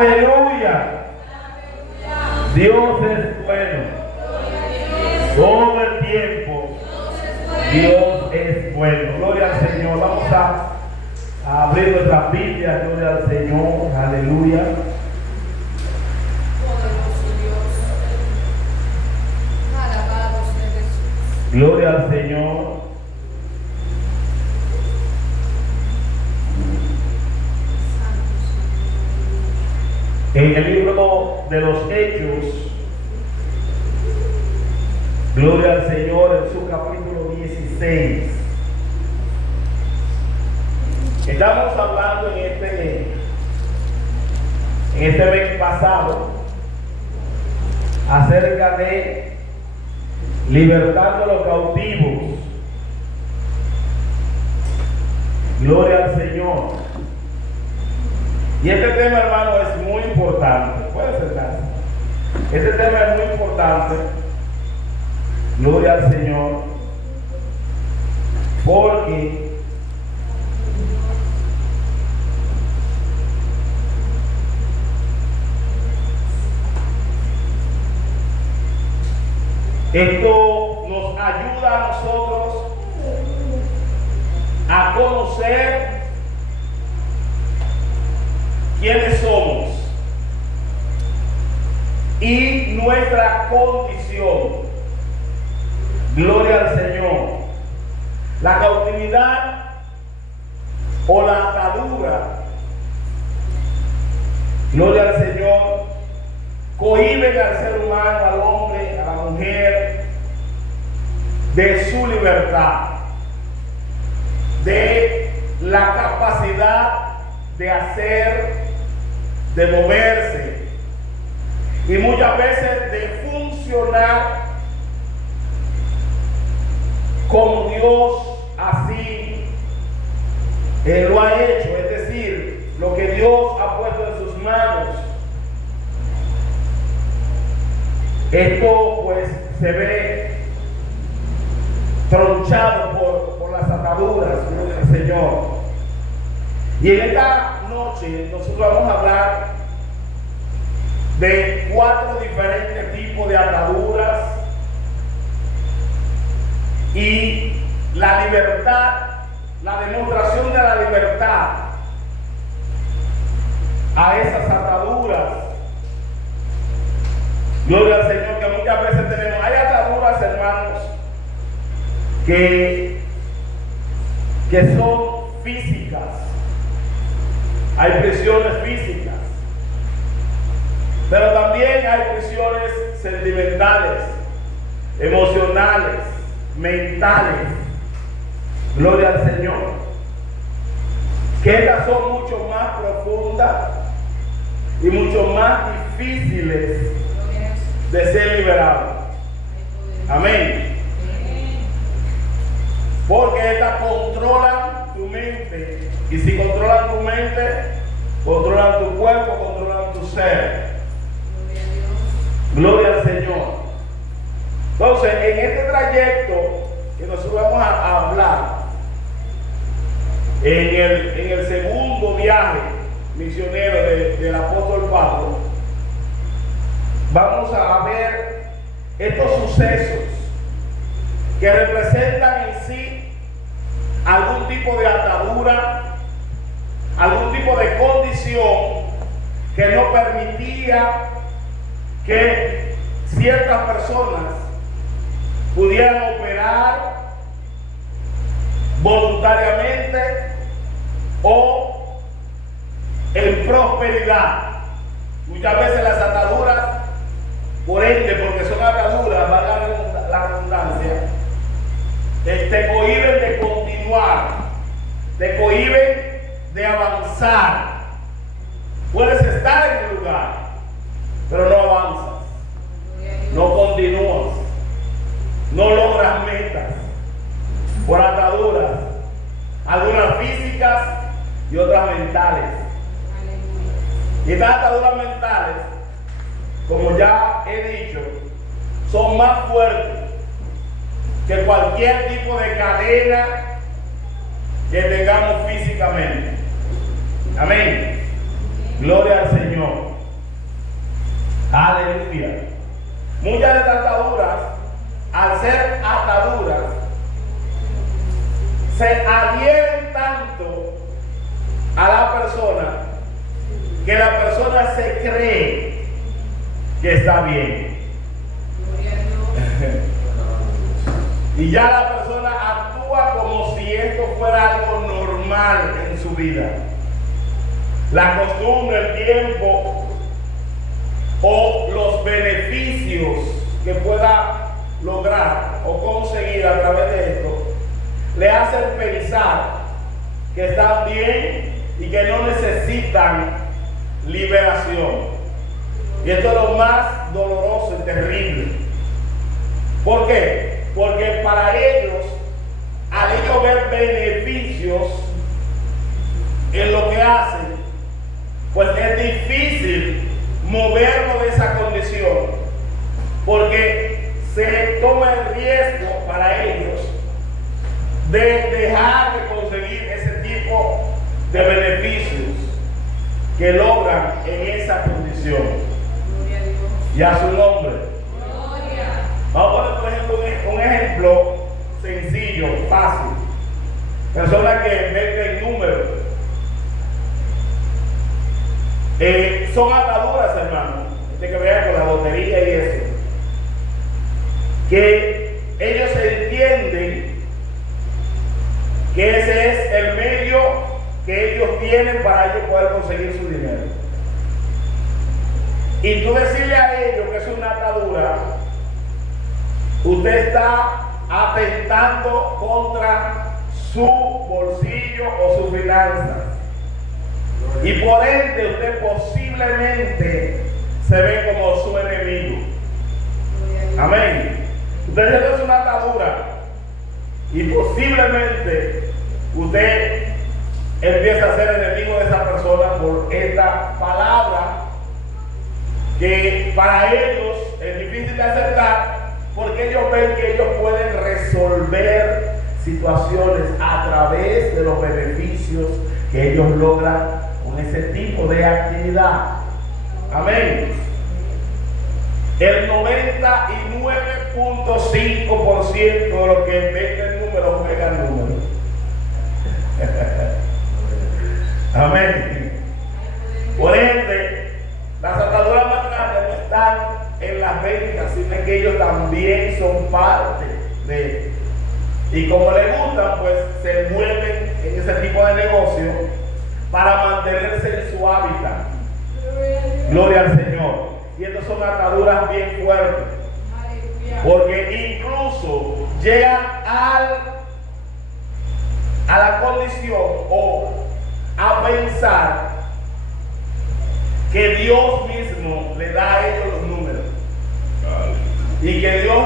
Aleluya. Dios es bueno. Todo el tiempo Dios es bueno. Gloria al Señor. Vamos a abrir nuestra Biblia. Gloria al Señor. Aleluya. Gloria al Señor. En el libro de los Hechos, gloria al Señor, en su capítulo 16. Estamos hablando en este mes pasado acerca de libertando a los cautivos. Gloria al Señor. Y este tema, hermano, es muy importante. Puede sentarse. Este tema es muy importante. Gloria al Señor. Porque esto nos ayuda a nosotros a conocer quiénes somos y nuestra condición. Gloria al Señor. La cautividad o la atadura, gloria al Señor, cohíben al ser humano, al hombre, a la mujer, de su libertad, de la capacidad de hacer, de moverse y muchas veces de funcionar como Dios así lo ha hecho, es decir, lo que Dios ha puesto en sus manos. Esto pues se ve tronchado por las ataduras del Señor. Y en esta noche nosotros vamos a hablar de 4 diferentes tipos de ataduras y la libertad, la demostración de la libertad a esas ataduras. Gloria al Señor, que muchas veces tenemos. Hay ataduras, hermanos, que son físicas. Hay prisiones físicas, pero también hay prisiones sentimentales, emocionales, mentales. Gloria al Señor. Que estas son mucho más profundas y mucho más difíciles de ser liberadas. Amén. Porque estas controlan tu mente. Y si controlan tu mente, controlan tu cuerpo, controlan tu ser. Gloria al Señor. Entonces, en este trayecto que nosotros vamos a hablar, en el segundo viaje misionero del apóstol Pablo, vamos a ver estos sucesos que representan en sí algún tipo de atadura, algún tipo de condición que no permitía que ciertas personas pudieran operar voluntariamente o en prosperidad. Muchas veces las ataduras, por ende, porque son ataduras, valga la redundancia, te cohíben de continuar, te cohíben de avanzar. Puedes estar en el lugar, pero no avanzas, no continúas, no logras metas por ataduras, algunas físicas y otras mentales. Y estas ataduras mentales, como ya he dicho, son más fuertes que cualquier tipo de cadena que tengamos físicamente. Amén. Gloria al Señor. Aleluya. Muchas de estas ataduras, al ser ataduras, se adhieren tanto a la persona que la persona se cree que está bien. Y ya la persona actúa como si esto fuera algo normal en su vida. La costumbre, el tiempo o los beneficios que pueda lograr o conseguir a través de esto le hacen pensar que están bien y que no necesitan liberación. Y esto es lo más doloroso y terrible. ¿Por qué? Porque para ellos, al ellos ver beneficios en lo que hacen, pues es difícil moverlo de esa condición, porque se toma el riesgo para ellos de dejar de conseguir ese tipo de beneficios que logran en esa condición. Y a su nombre. Vamos a poner, por ejemplo, un ejemplo sencillo, fácil. Personas que venden números. Son ataduras, hermano. De que vean con la lotería y eso. Que ellos entienden que ese es el medio que ellos tienen para ellos poder conseguir su dinero. Y tú decirle a ellos que es una atadura, usted está atentando contra su bolsillo o su finanza. Y por ende usted posiblemente se ve como su enemigo. Amén. Usted es una atadura y posiblemente usted empieza a ser enemigo de esa persona por esta palabra que para ellos es difícil de aceptar, porque ellos ven que ellos pueden resolver situaciones a través de los beneficios que ellos logran con ese tipo de actividad. Amén. El 99.5% de los que venden números juegan números. Amén. Por ende, las ataduras más grandes no están en las ventas, sino que ellos también son parte de. Y como les gustan, pues se mueven en ese tipo de negocio para mantenerse en su hábitat. Gloria al Señor. Y estas son ataduras bien fuertes, porque incluso llegan a la condición o a pensar que Dios mismo le da a ellos los números y que Dios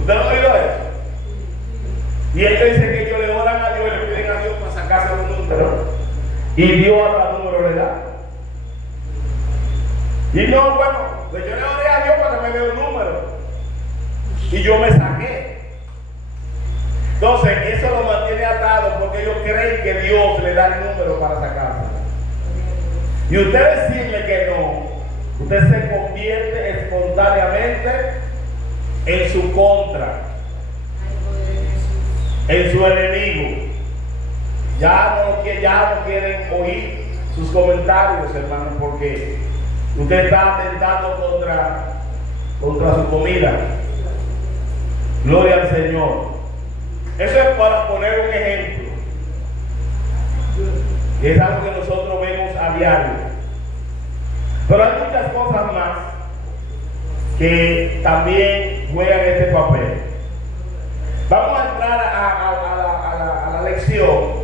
¿usted no ha oído eso? Y ellos dicen que ellos le oran a Dios y le piden a Dios para sacarse los números, y Dios hasta número le da. Y no, bueno, pues yo le oré a Dios para que me dé un número y yo me saqué. Entonces eso lo mantiene atado, porque ellos creen que Dios le da el número para sacarse. Y usted decirle que no, usted se convierte espontáneamente en su contra, en su enemigo. Ya no quieren oír sus comentarios, hermano, porque usted está atentando contra su comida. Gloria al Señor. Eso es para poner un ejemplo. Y es algo que nosotros vemos a diario. Pero hay muchas cosas más que también juegan este papel. Vamos a entrar a la lección.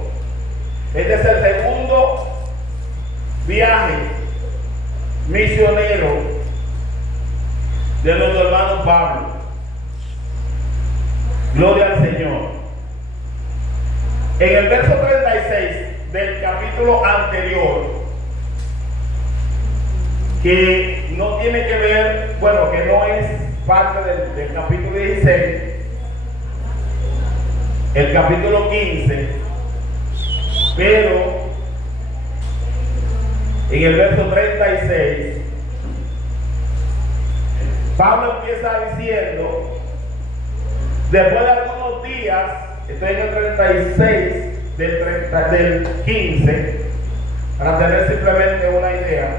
Este es el segundo viaje misionero de nuestro hermano Pablo. Gloria al Señor. En el verso 36 del capítulo anterior, que no tiene que ver, bueno, que no es parte del capítulo 16, el capítulo 15, pero en el verso 36, Pablo empieza diciendo, después de algunos días, estoy en el 36 del 15, para tener simplemente una idea.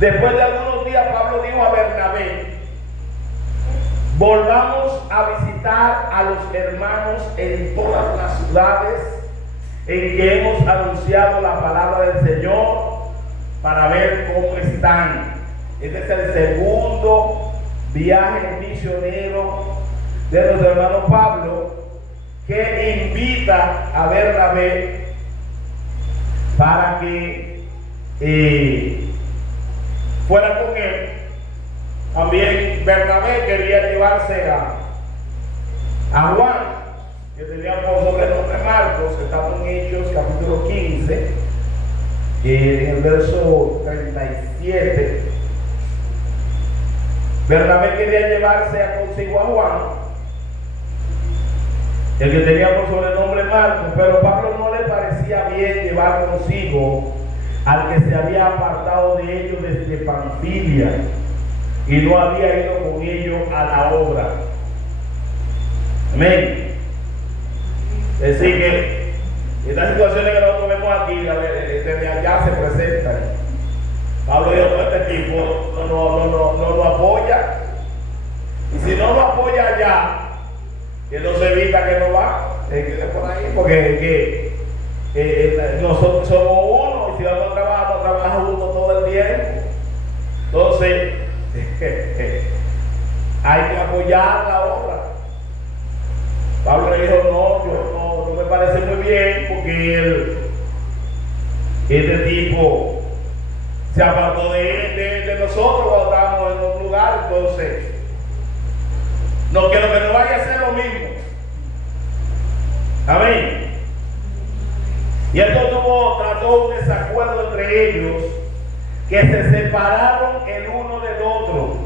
Después de algunos días, Pablo dijo a Bernabé: volvamos a visitar a los hermanos en todas las ciudades en que hemos anunciado la palabra del Señor, para ver cómo están. Este es el segundo viaje misionero de nuestro hermano Pablo, que invita a Bernabé para que fuera con él. También Bernabé quería llevarse a Juan, que tenía por sobrenombre Marcos, que estaba en Hechos capítulo 15, en el verso 37. Bernabé quería llevarse consigo a Juan, el que tenía por sobrenombre Marcos, pero Pablo no le parecía bien llevar consigo al que se había apartado de ellos desde Panfilia y no había ido con ellos a la obra. Amén. Es decir, que estas situaciones que nosotros vemos aquí, desde allá se presentan. Pablo dijo: no, este tipo no lo apoya, y si no lo apoya allá, que no se evita que no va, que quede por ahí, porque nosotros somos uno, y si vamos a trabajar juntos todo el tiempo. Entonces hay que apoyar la obra. Pablo le dijo: no me parece muy bien, porque este tipo se apartó de nosotros cuando estábamos en un lugar. Entonces no quiero que no vaya a hacer lo mismo. Amén. Y esto trató un desacuerdo entre ellos, que se separaron el uno del otro.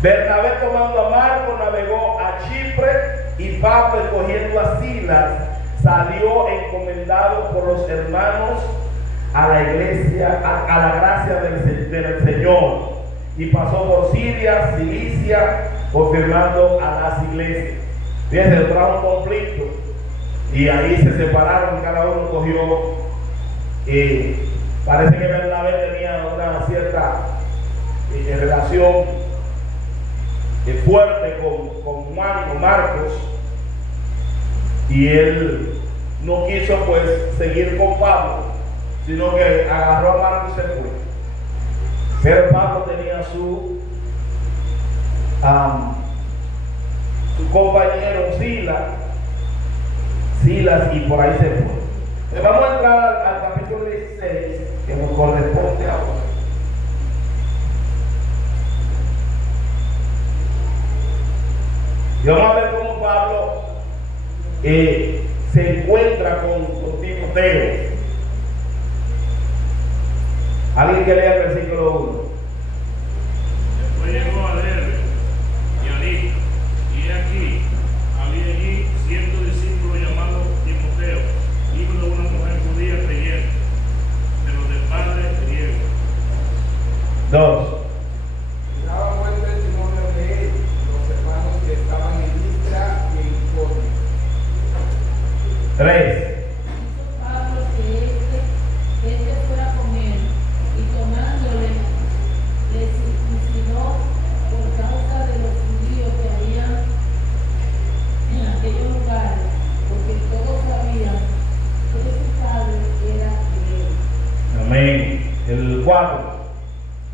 Bernabé, tomando a Marcos, navegó a Chipre, y Pablo, escogiendo a Silas, salió encomendado por los hermanos a la iglesia, a la gracia del Señor, y pasó por Siria, Cilicia, confirmando a las iglesias. Fíjense, trajo un conflicto, y ahí se separaron, cada uno cogió. Parece que Bernabé tenía una cierta relación fuerte con Juan, con Marcos, y él no quiso pues seguir con Pablo, sino que agarró a Marcos y se fue. Pero Pablo tenía su compañero Silas, y por ahí se fue. Vamos a entrar al capítulo 16, que nos corresponde ahora. Y vamos a ver cómo Pablo se encuentra con Timoteo. Alguien que lea el versículo 1. Después llegó a Derbe y a Listra, y aquí había allí cierto discípulo llamado Timoteo, hijo de una mujer judía creyente, pero de padre griego. 2. Daba buen testimonio de él, los hermanos que estaban en Listra y en Iconio. 3. Pablo que este fuera con él, y tomándole, le circuncidó por causa de los judíos que habían en aquellos lugares, porque todos sabían que su padre era griego. Amén. El 4.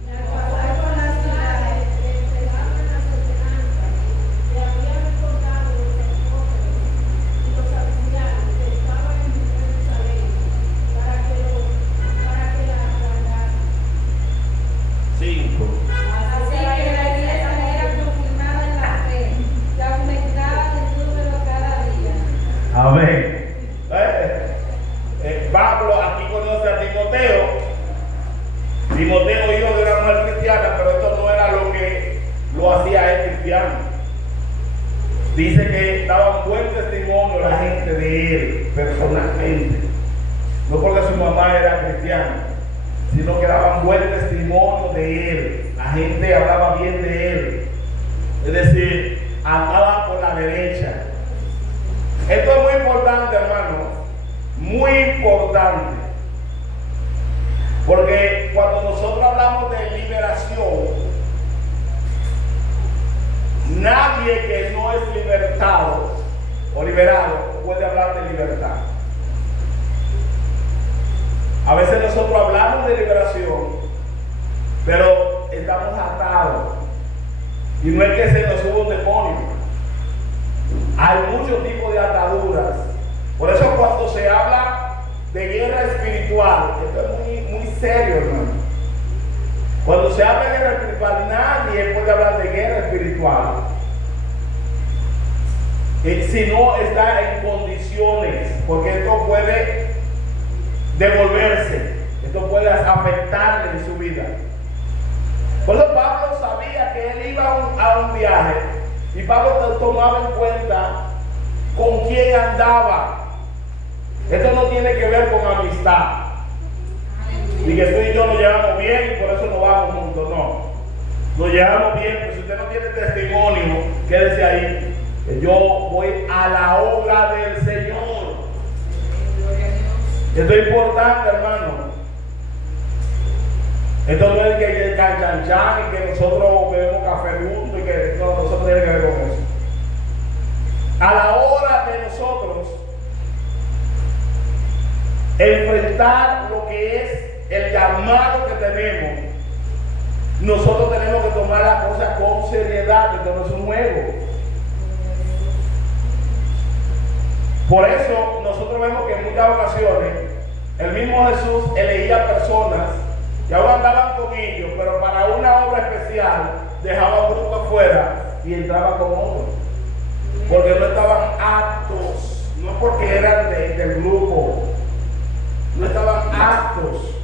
Y al pasar por las ciudades, le entregaron las ordenanzas que habían recordado los apóstoles y los ancianos que estaban en Jerusalén, para que la guardasen. 5. Así que la iglesia era confirmada en la fe, que aumentaba el número cada día. Amén. Pablo aquí conoce a Timoteo. Timoteo, hijo de una mujer cristiana, pero esto no era lo que lo hacía él cristiano. Dice que daba un buen testimonio a la gente de él personalmente. no porque su mamá era cristiana, sino que daban buen testimonio de él. La gente hablaba bien de él. Es decir, andaba por la derecha. Esto es muy importante, hermano. Muy importante. Porque cuando nosotros hablamos de liberación, nadie que no es libertado o liberado puede hablar de libertad. A veces nosotros hablamos de liberación, pero estamos atados. Y no es que se nos suba un demonio. Hay muchos tipos de ataduras. Por eso cuando se habla de guerra espiritual, esto es muy serio, hermano. Cuando se habla de guerra espiritual, nadie puede hablar de guerra espiritual si no está en condiciones, porque esto puede devolverse, esto puede afectarle en su vida. Por eso Pablo sabía que él iba a un viaje, y Pablo tomaba en cuenta con quién andaba. Esto no tiene que ver con amistad, y que tú y yo nos llevamos bien y por eso nos vamos juntos. No, nos llevamos bien, pero si usted no tiene testimonio, quédese ahí. Yo voy a la obra del Señor. Esto es importante, hermano. Esto no es que el canchanchan y que nosotros bebemos café juntos y que no, nosotros tenemos que ver con eso. A la hora de nosotros enfrentar lo que es el llamado que tenemos, nosotros tenemos que tomar las cosas con seriedad. Esto no es un juego. Por eso nosotros vemos que en muchas ocasiones el mismo Jesús elegía personas que aún andaban con ellos, pero para una obra especial dejaba un grupo afuera y entraba con otros, porque no estaban aptos, no porque eran del grupo, no estaban aptos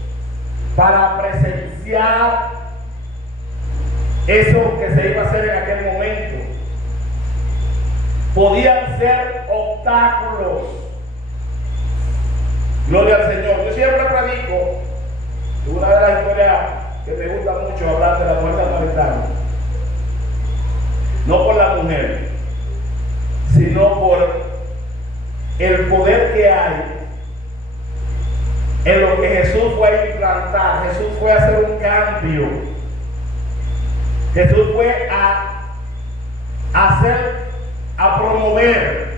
para presenciar eso que se iba a hacer en aquel momento. Podían ser obstáculos. Gloria al Señor. Yo siempre predico, una de las historias que me gusta mucho hablar de la mujer samaritana, no por la mujer, sino por el poder que hay en lo que Jesús fue a implantar. Jesús fue a hacer un cambio. Jesús fue a promover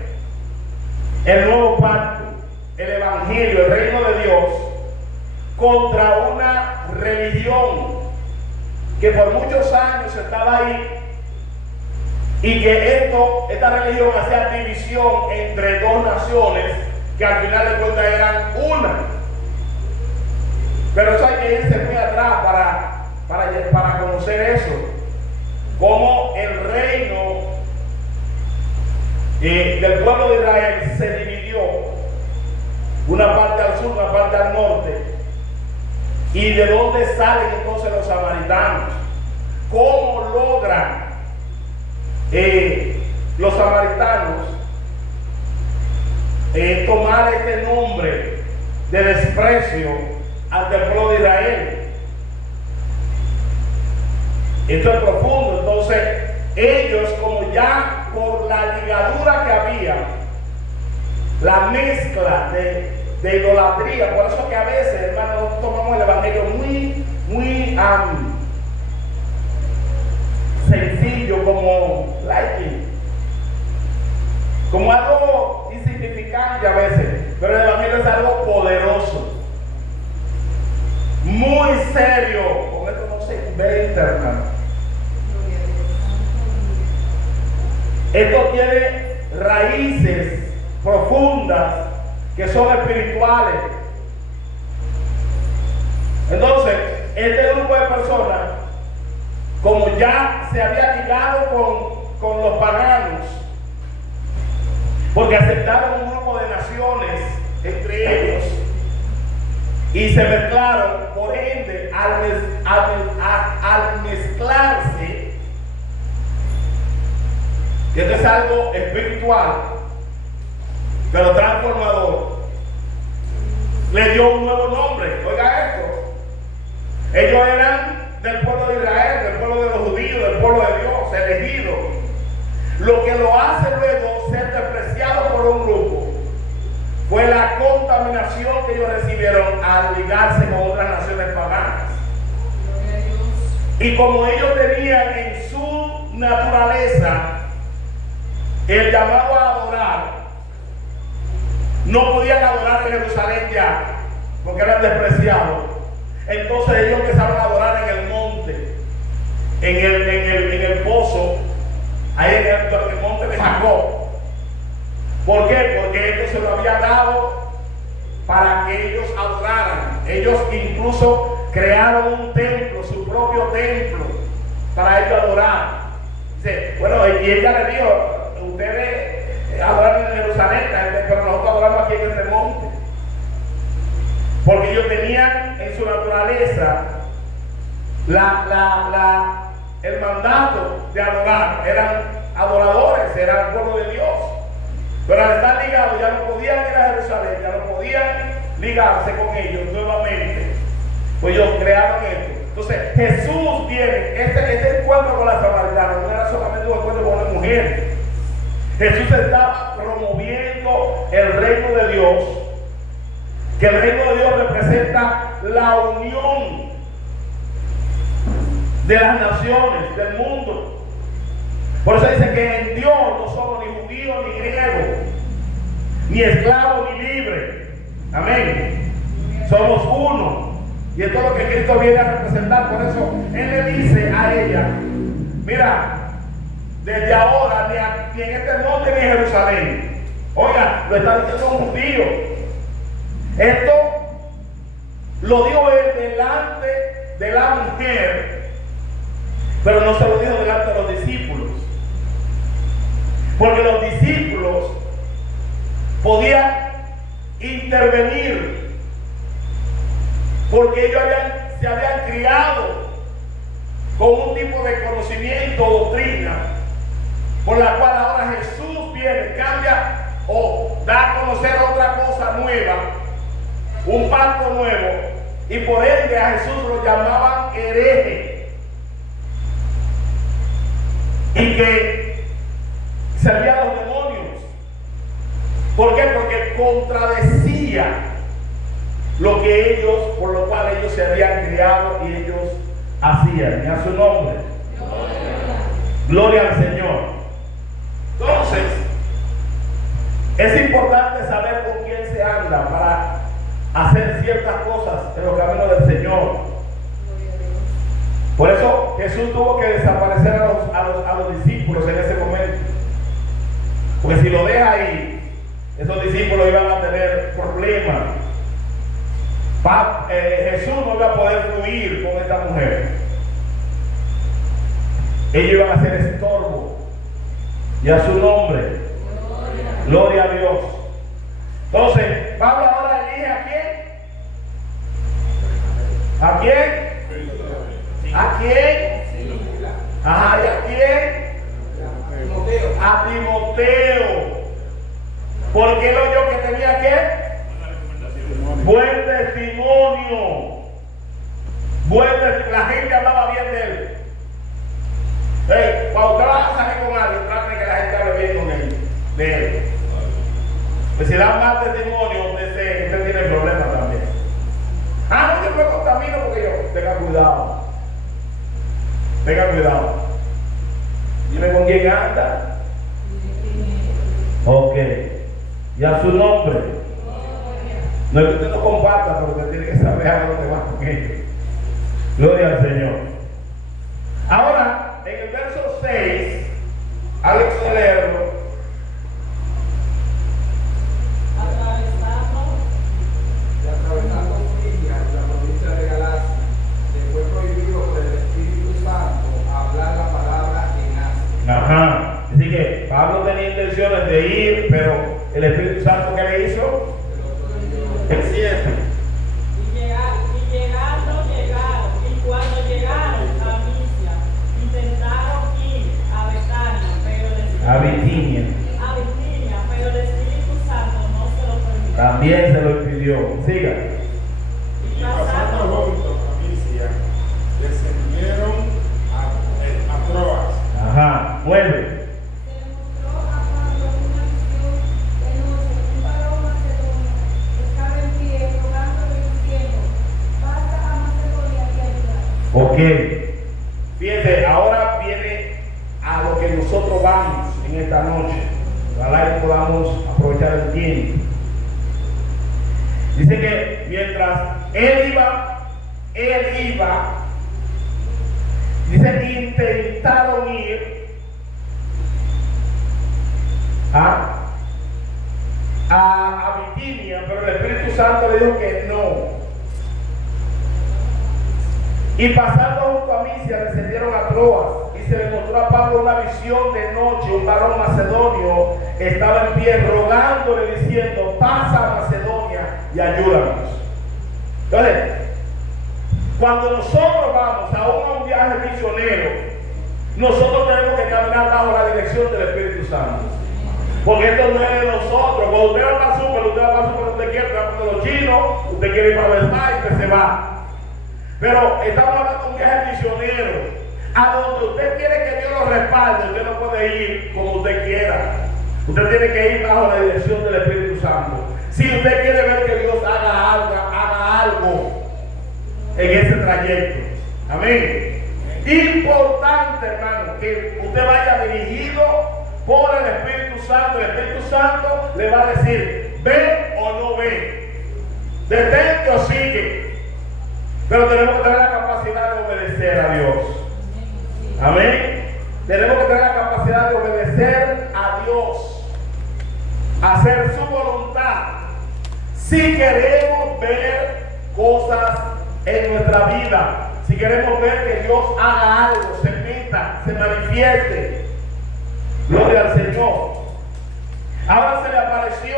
el nuevo pacto, el evangelio, el reino de Dios, contra una religión que por muchos años estaba ahí, y que esta religión hacía división entre dos naciones que al final de cuentas eran una. Pero eso hay que irse muy atrás para conocer eso, cómo el reino del pueblo de Israel se dividió, una parte al sur, una parte al norte. ¿Y de dónde salen entonces los samaritanos? ¿Cómo logran los samaritanos tomar este nombre de desprecio ante el pueblo de Israel? Esto es profundo. Entonces ellos, como ya por la ligadura que había, la mezcla de idolatría, por eso que a veces, hermanos, nosotros tomamos el evangelio muy sencillo, como como algo insignificante a veces, pero el evangelio es algo poderoso, muy serio. Con esto no se inventa, hermano. Esto tiene raíces profundas que son espirituales. Entonces, este grupo de personas, como ya se había ligado con los paganos, porque aceptaron un grupo de naciones entre ellos y se mezclaron, por ende, al mezclarse, que esto es algo espiritual, pero transformador. le dio un nuevo nombre. Oiga esto. Ellos eran del pueblo de Israel, del pueblo de los judíos, del pueblo de Dios, elegido. Lo que lo hace luego ser despreciado por un grupo fue la contaminación que ellos recibieron al ligarse con otras naciones paganas. Y como ellos tenían en su naturaleza el llamado a adorar, no podían adorar en Jerusalén ya, porque eran despreciados. Entonces ellos empezaron a adorar en el monte, en el pozo, ahí en el monte de Jacob. ¿Por qué? Porque esto se lo había dado para que ellos adoraran. Ellos incluso crearon un templo, su propio templo, para ellos adorar. Dice, bueno, y ella le dijo, ustedes adoran en Jerusalén, pero nosotros adoramos aquí en este monte. Porque ellos tenían en su naturaleza el mandato de adorar. Eran adoradores, eran pueblo de Dios. Pero al estar ligados ya no podían ir a Jerusalén, ya no podían ligarse con ellos nuevamente. Pues ellos crearon esto. Entonces Jesús viene, este encuentro con la samaritana no era solamente un encuentro con una mujer. Jesús estaba promoviendo el reino de Dios, que el reino de Dios representa la unión de las naciones, del mundo. Por eso dice que en Dios no somos ni judíos ni griegos, ni esclavos ni libres. Amén. Somos uno. Y esto es lo que Cristo viene a representar. Por eso Él le dice a ella, mira, desde ahora ni en este monte ni en Jerusalén. Oiga, lo está diciendo un judío. Esto lo dijo Él delante de la mujer, pero no se lo dijo delante de los discípulos. Porque los discípulos podían intervenir, porque ellos se habían criado con un tipo de conocimiento o doctrina, por la cual ahora Jesús viene, cambia o da a conocer otra cosa nueva, un pacto nuevo, y por ende a Jesús lo llamaban hereje, y que servía a los demonios. ¿Por qué? Porque contradecía lo que ellos, por lo cual ellos se habían criado y ellos hacían. Y a su nombre, gloria al Señor. Entonces es importante saber con quién se anda para hacer ciertas cosas en los caminos del Señor. Por eso Jesús tuvo que desaparecer a los discípulos en ese momento, porque si lo deja ahí, esos discípulos iban a tener problemas. Jesús no iba a poder fluir con esta mujer. Ellos iban a ser estorbo. Y a su nombre, gloria a Dios. Entonces, Pablo ahora elige a quién. ¿A quién? ¿A quién? Ajá, ¿y a quién? A Timoteo. Porque él oyó que tenía ¿qué? Buen testimonio. La gente hablaba bien de él. Cuando usted va a salir con alguien, trate que la gente hable bien con él, de él. Pues si da mal testimonio, usted tiene problemas también. No, yo me contamino porque yo. Tenga cuidado. Tenga cuidado. Dime con quién anda. Ok. Y a su nombre. No es que usted no comparta, pero usted tiene que saber a dónde va con ellos. Gloria al Señor. Ahora, en el verso 6, alguien puede leerlo. Atravesando Frigia, la provincia de Galacia, le fue prohibido por el Espíritu Santo hablar la palabra en Asia. Ajá. Así que Pablo tenía intenciones de ir, pero el Espíritu Santo, ¿qué le hizo? El 7. Y cuando llegaron a Misia, intentaron ir a Betania, pero el Espíritu Santo no se lo permitió. también se lo impidió. Siga. Y pasando junto a Misia, descendieron a Troas. Ajá, vuelve. Se le mostró a Pablo una visión de noche, un varón macedonio estaba en pie, rogándole y diciendo, pasa a Macedonia y ayúdanos. Ok. Fíjense, ahora viene a lo que nosotros vamos en esta noche. Ojalá que podamos aprovechar el tiempo. Dice que mientras él iba, dice, intentaron ir a Bitinia, pero el Espíritu Santo le dijo que no. Y pasando junto a Misia, descendieron a Troas, y se le mostró a Pablo una visión de noche. Un varón macedonio estaba en pie, rogándole, diciendo, pasa a Macedonia y ayúdanos. Entonces, cuando nosotros vamos a un viaje misionero, nosotros tenemos que caminar bajo la dirección del Espíritu Santo. Porque esto no es de nosotros. Cuando usted va para Super, usted va para Super, usted quiere ir con los chinos, usted quiere ir para Best Buy, usted se va. Pero estamos hablando de un viaje misionero, a donde usted quiere que Dios lo respalde. Usted no puede ir como usted quiera. Usted tiene que ir bajo la dirección del Espíritu Santo. Si usted quiere ver que Dios haga algo en ese trayecto. Amén. Importante, hermano, que usted vaya dirigido por el Espíritu Santo. El Espíritu Santo le va a decir, ve o no ve, detente o sigue. Pero tenemos que tener la capacidad de obedecer a Dios. Amén. Tenemos que tener la capacidad de obedecer a Dios, hacer su voluntad, si queremos ver cosas en nuestra vida, si queremos ver que Dios haga algo, se meta, se manifieste. Gloria al Señor. Ahora se le apareció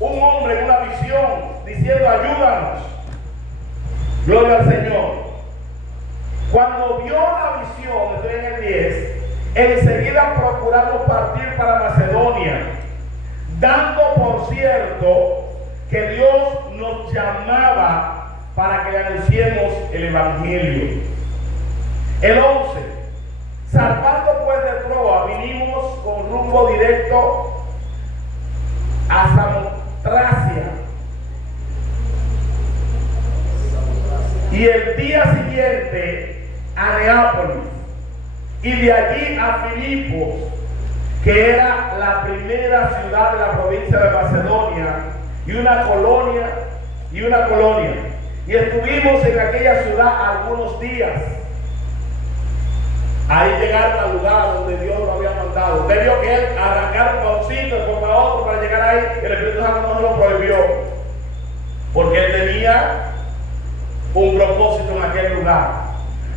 un hombre en una visión diciendo, ayúdanos. Gloria al Señor. Cuando vio la visión, estoy en el 10, enseguida procuramos partir para Macedonia, dando por cierto que Dios nos llamaba para que le anunciemos el Evangelio. El 11, zarpando pues de Troa, vinimos con rumbo directo a Samotracia. Y el día siguiente a Neápolis, y de allí a Filipos, que era la primera ciudad de la provincia de Macedonia, y una colonia. Y estuvimos en aquella ciudad algunos días. Ahí llegaron al lugar donde Dios lo había mandado. Usted vio que él arrancaron para un sitio, después para otro, para llegar ahí. El Espíritu Santo no se lo prohibió, porque él tenía un propósito en aquel lugar.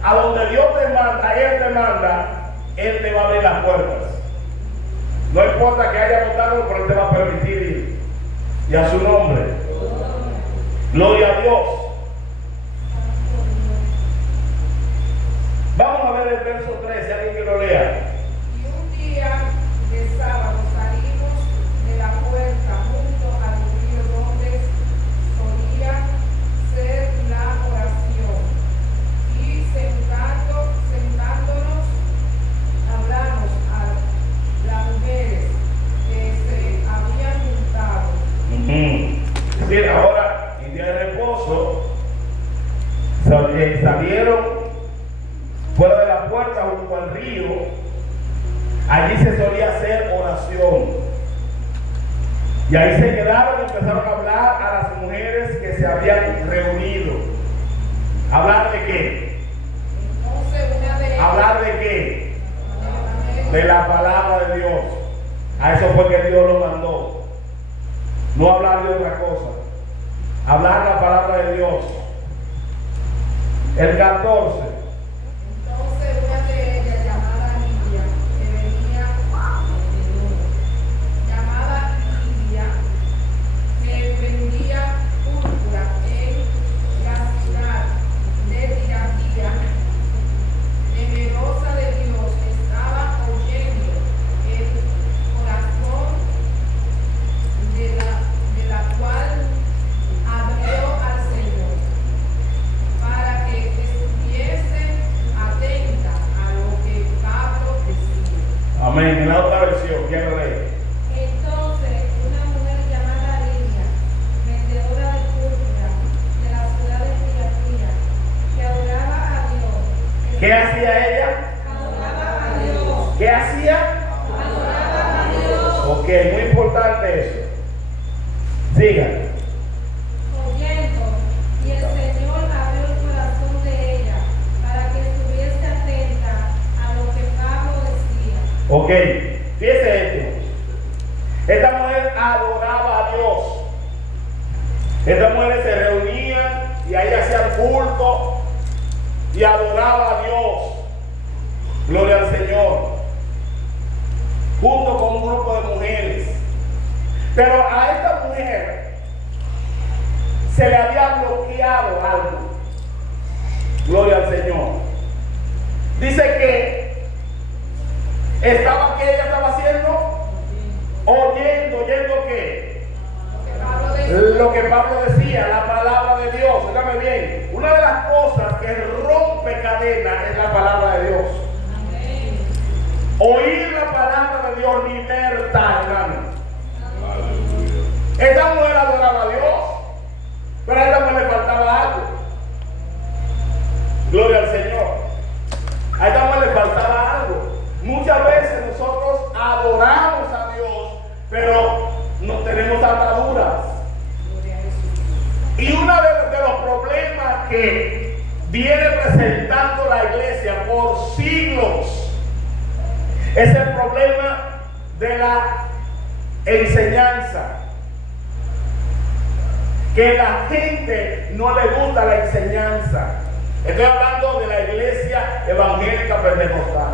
A donde Dios te manda, Él te va a abrir las puertas. No importa que haya votado, pero Él te va a permitir ir. Y a su nombre. Gloria a Dios. Vamos a ver el verso 13, alguien que lo lea. Y un día de sábado salimos de la puerta junto al río donde solía ser la oración. Y sentándonos, hablamos a las mujeres que se habían juntado. Es decir, ahora, en día de reposo, salieron fuera de la puerta junto al río. Allí se solía hacer oración. Y ahí se quedaron y empezaron a hablar a las mujeres que se habían reunido. ¿Hablar de qué? Entonces una de ellas, ¿Hablar de qué? De la palabra de Dios. A eso fue que Dios lo mandó. No hablar de otra cosa. Hablar la palabra de Dios. El 14. entonces una de ellas llamada Lidia, que venía llamada Lidia, que vendía púrpura en la ciudad de Tiatira, temerosa de Dios, estaba oyendo el corazón de la cual hacía ella? Adoraba a Dios. ¿Qué hacía? Adoraba a Dios. Ok, muy importante eso. Siga. Oyendo, y el Señor abrió el corazón de ella para que estuviese atenta a lo que Pablo decía. Ok, fíjese esto. Esta mujer adoraba a Dios. Estas mujeres se reunían y ahí hacían culto y adoraba a Dios. Gloria al Señor. Junto con un grupo de mujeres. Pero a esta mujer se le había bloqueado algo. Gloria al Señor. Dice que ¿qué ella estaba haciendo? ¿Oyendo qué? Lo que Pablo decía, la palabra de Dios. Óigame bien, una de las cosas que rompe cadenas es la palabra de Dios. Oír la palabra de Dios liberta, hermano. Esta mujer adoraba a Dios, pero a esta mujer le faltaba algo. Gloria al Señor. A esta mujer le faltaba algo. Muchas veces nosotros adoramos a Dios, pero no tenemos ataduras. Y uno de los problemas que viene presentando la iglesia por siglos es el problema de la enseñanza. Que la gente no le gusta la enseñanza. Estoy hablando de la iglesia evangélica pentecostal.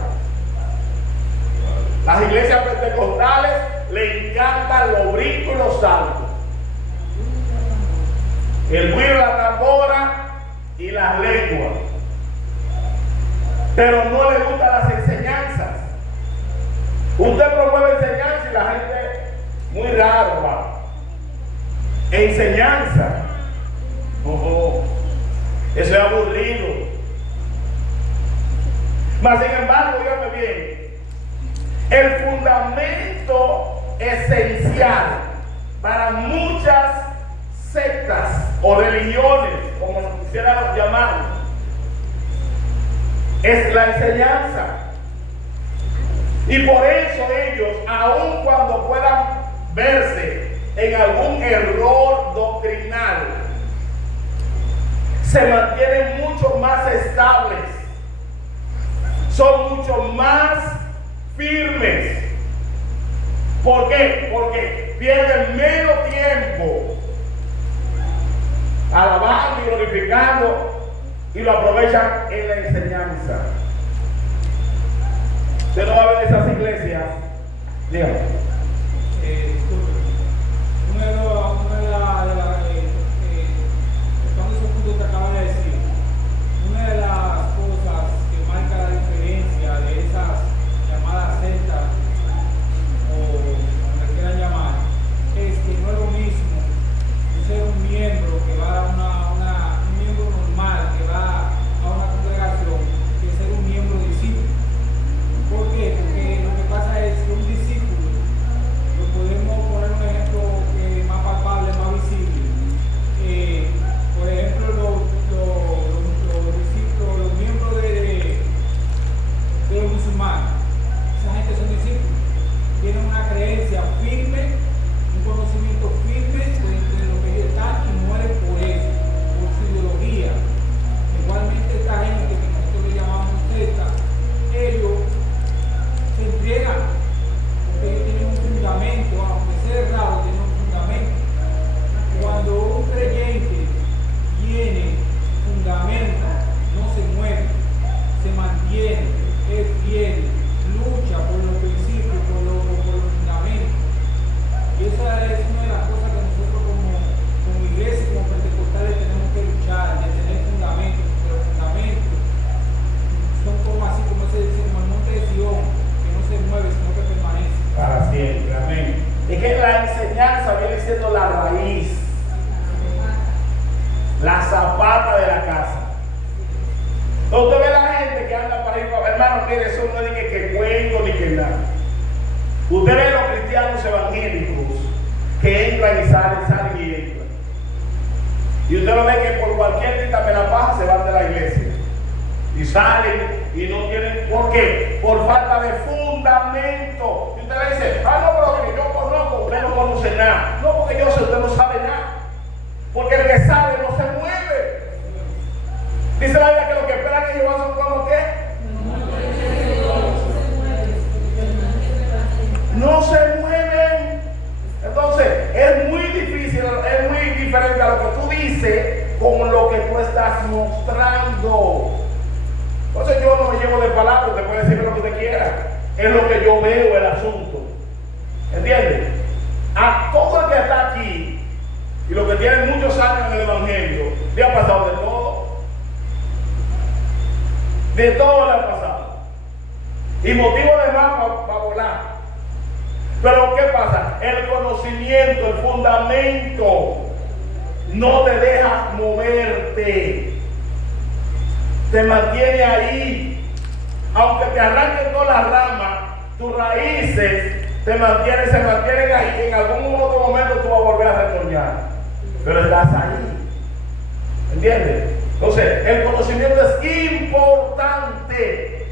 Las iglesias pentecostales le encantan los brincos y los saltos. El güiro, la tambora y las lenguas. Pero no le gustan las enseñanzas. Usted promueve enseñanza y la gente, muy raro, va. Enseñanza. Ojo. Eso es aburrido. Mas sin embargo, dígame bien, el fundamento esencial para muchas sectas o religiones, como nos quisiéramos llamar, es la enseñanza. Y por eso ellos, aun cuando puedan verse en algún error doctrinal, se mantienen mucho más estables, son mucho más firmes. ¿Por qué? Porque pierden menos tiempo alabando y glorificando y lo aprovechan en la enseñanza. Usted no va a ver esas iglesias. Dígame. Esos puntos que acaba de decir, una de las cosas que marca la diferencia de esas llamadas sectas o como le quieran llamar, es que no es lo mismo ser un miembro que va a un miembro normal que va a una congregación que ser un miembro discípulo. ¿Por qué? Porque lo que pasa es que un discípulo, lo podemos poner un ejemplo más palpable, más visible. Por ejemplo, los discípulos, los miembros de los musulmanes, esa gente son discípulos, tienen una creencia firme, un conocimiento firme de lo que ellos están y mueren por eso, por su ideología. Igualmente esta gente que nosotros le llamamos secta, ellos se entregan porque ellos tienen un fundamento, aunque sea errado, tienen un fundamento. Cuando un creyente tiene fundamento, no se mueve, se mantiene, es fiel, lucha por los principios, por los fundamentos. Y esa es una de las cosas que nosotros como iglesia, como pentecostales tenemos que luchar, de tener fundamentos, porque los fundamentos son como así, como se dice, como el monte de Sion, que no se mueve, sino que permanece. Para siempre, amén. Es que la enseñanza viene siendo la raíz, la zapata de la casa. Usted ve la gente que anda para arriba, hermano, mire, eso no es ni que cuento ni que nada. Usted ve los cristianos evangélicos que entran y salen y entran. Y usted lo ve que por cualquier tita me la paja se van de la iglesia. Y salen y no tienen, ¿por qué? Por falta de fundamento. Y usted le dice, no, pero que yo conozco, usted no conoce nada. No, porque yo sé, usted no sabe nada. Porque el que sabe no se mueve. Dice la Biblia que lo que esperan que Jehová son como qué. No se mueven. Entonces, es muy difícil, es muy diferente a lo que tú dices con lo que tú estás mostrando. Entonces yo no me llevo de palabras, te puede decir lo que usted quiera. Es lo que yo veo el asunto. ¿Entiendes? A todo el que está aquí y lo que tiene muchos años en el Evangelio, le ha pasado de todo. De todo le ha pasado. Y motivo de más para volar. Pero ¿qué pasa? El conocimiento, el fundamento, no te deja moverte. Te mantiene ahí. Aunque te arranquen todas las ramas, tus raíces se mantienen ahí. En algún otro momento tú vas a volver a retornar. Pero estás ahí. ¿Entiendes? Entonces, el conocimiento es importante.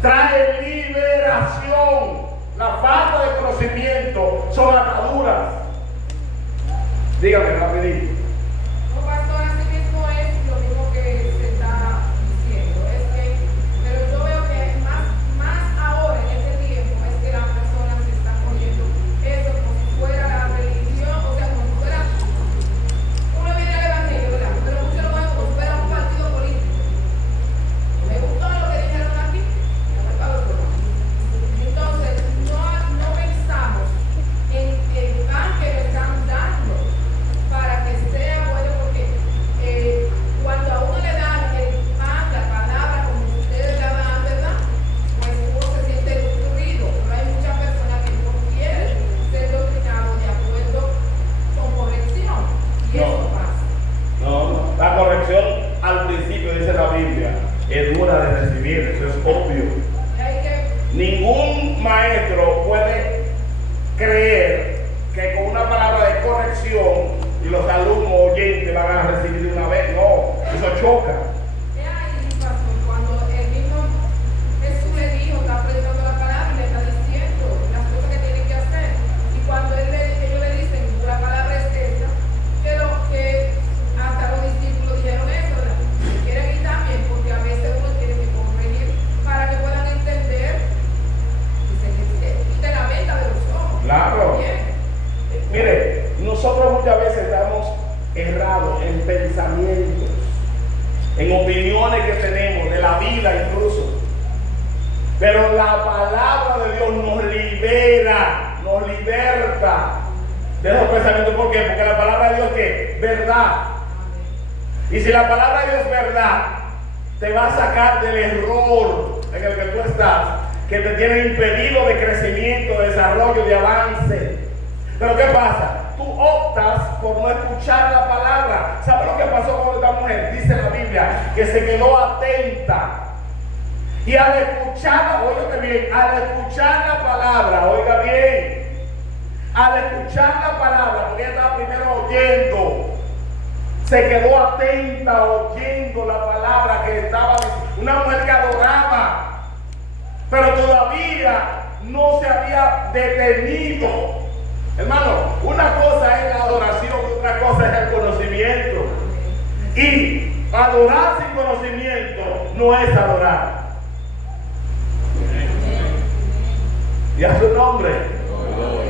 Trae liberación. La falta de conocimiento son ataduras. Dígame rapidito. No, pastor, así mismo es lo mismo que se está diciendo. Es que, pero yo veo que más ahora en este tiempo es que las personas se están poniendo eso como si fuera la religión, o sea, como si fuera, uno viene al evangelio, ¿verdad? Pero muchos lo ven como si fuera un partido político. Me gustó lo que dijeron aquí, entonces no pensamos en el pan que le están dando para que sea bueno, porque cuando a uno le dan el pan, la palabra, como ustedes la dan, ¿verdad? Pues uno se siente destruido, pero hay muchas personas que no quieren ser doctrinados de acuerdo con corrección, y eso pasa. No. La corrección al principio, dice la Biblia, es dura de recibir, eso es obvio. Y hay que Ningún maestro puede creer que con una palabra de corrección y los alumnos oyentes van a recibir de una vez. No, eso choca. ahí, pastor, cuando el mismo Jesús le dijo, está predicando la palabra y le está diciendo las cosas que tienen que hacer. Y cuando ellos le dicen, la palabra es esta, que hasta los discípulos dijeron eso, ¿verdad? Quieren ir también, porque a veces uno tiene que corregir para que puedan entender y se quite la venta de los ojos. Claro. Bien. Mire, nosotros muchas veces estamos errados en pensamientos, en opiniones que tenemos de la vida incluso. Pero la palabra de Dios nos libera, nos liberta de esos pensamientos. ¿Por qué? Porque la palabra de Dios es ¿qué? Verdad. Y si la palabra de Dios es verdad, te va a sacar del error en el que tú estás, que te tiene impedido de crecimiento, de desarrollo, de avance. Pero ¿qué pasa? Tú optas por no escuchar la palabra. ¿Sabes lo que pasó con esta mujer? Dice la Biblia que se quedó atenta. Y al escucharla, oiga bien, al escuchar la palabra, oiga bien, al escuchar la palabra, porque ella estaba primero oyendo, se quedó atenta oyendo la palabra que estaba diciendo. Una mujer que adoraba, pero todavía no se había detenido. Hermano, una cosa es la adoración, otra cosa es el conocimiento. Y adorar sin conocimiento no es adorar. Y a su nombre.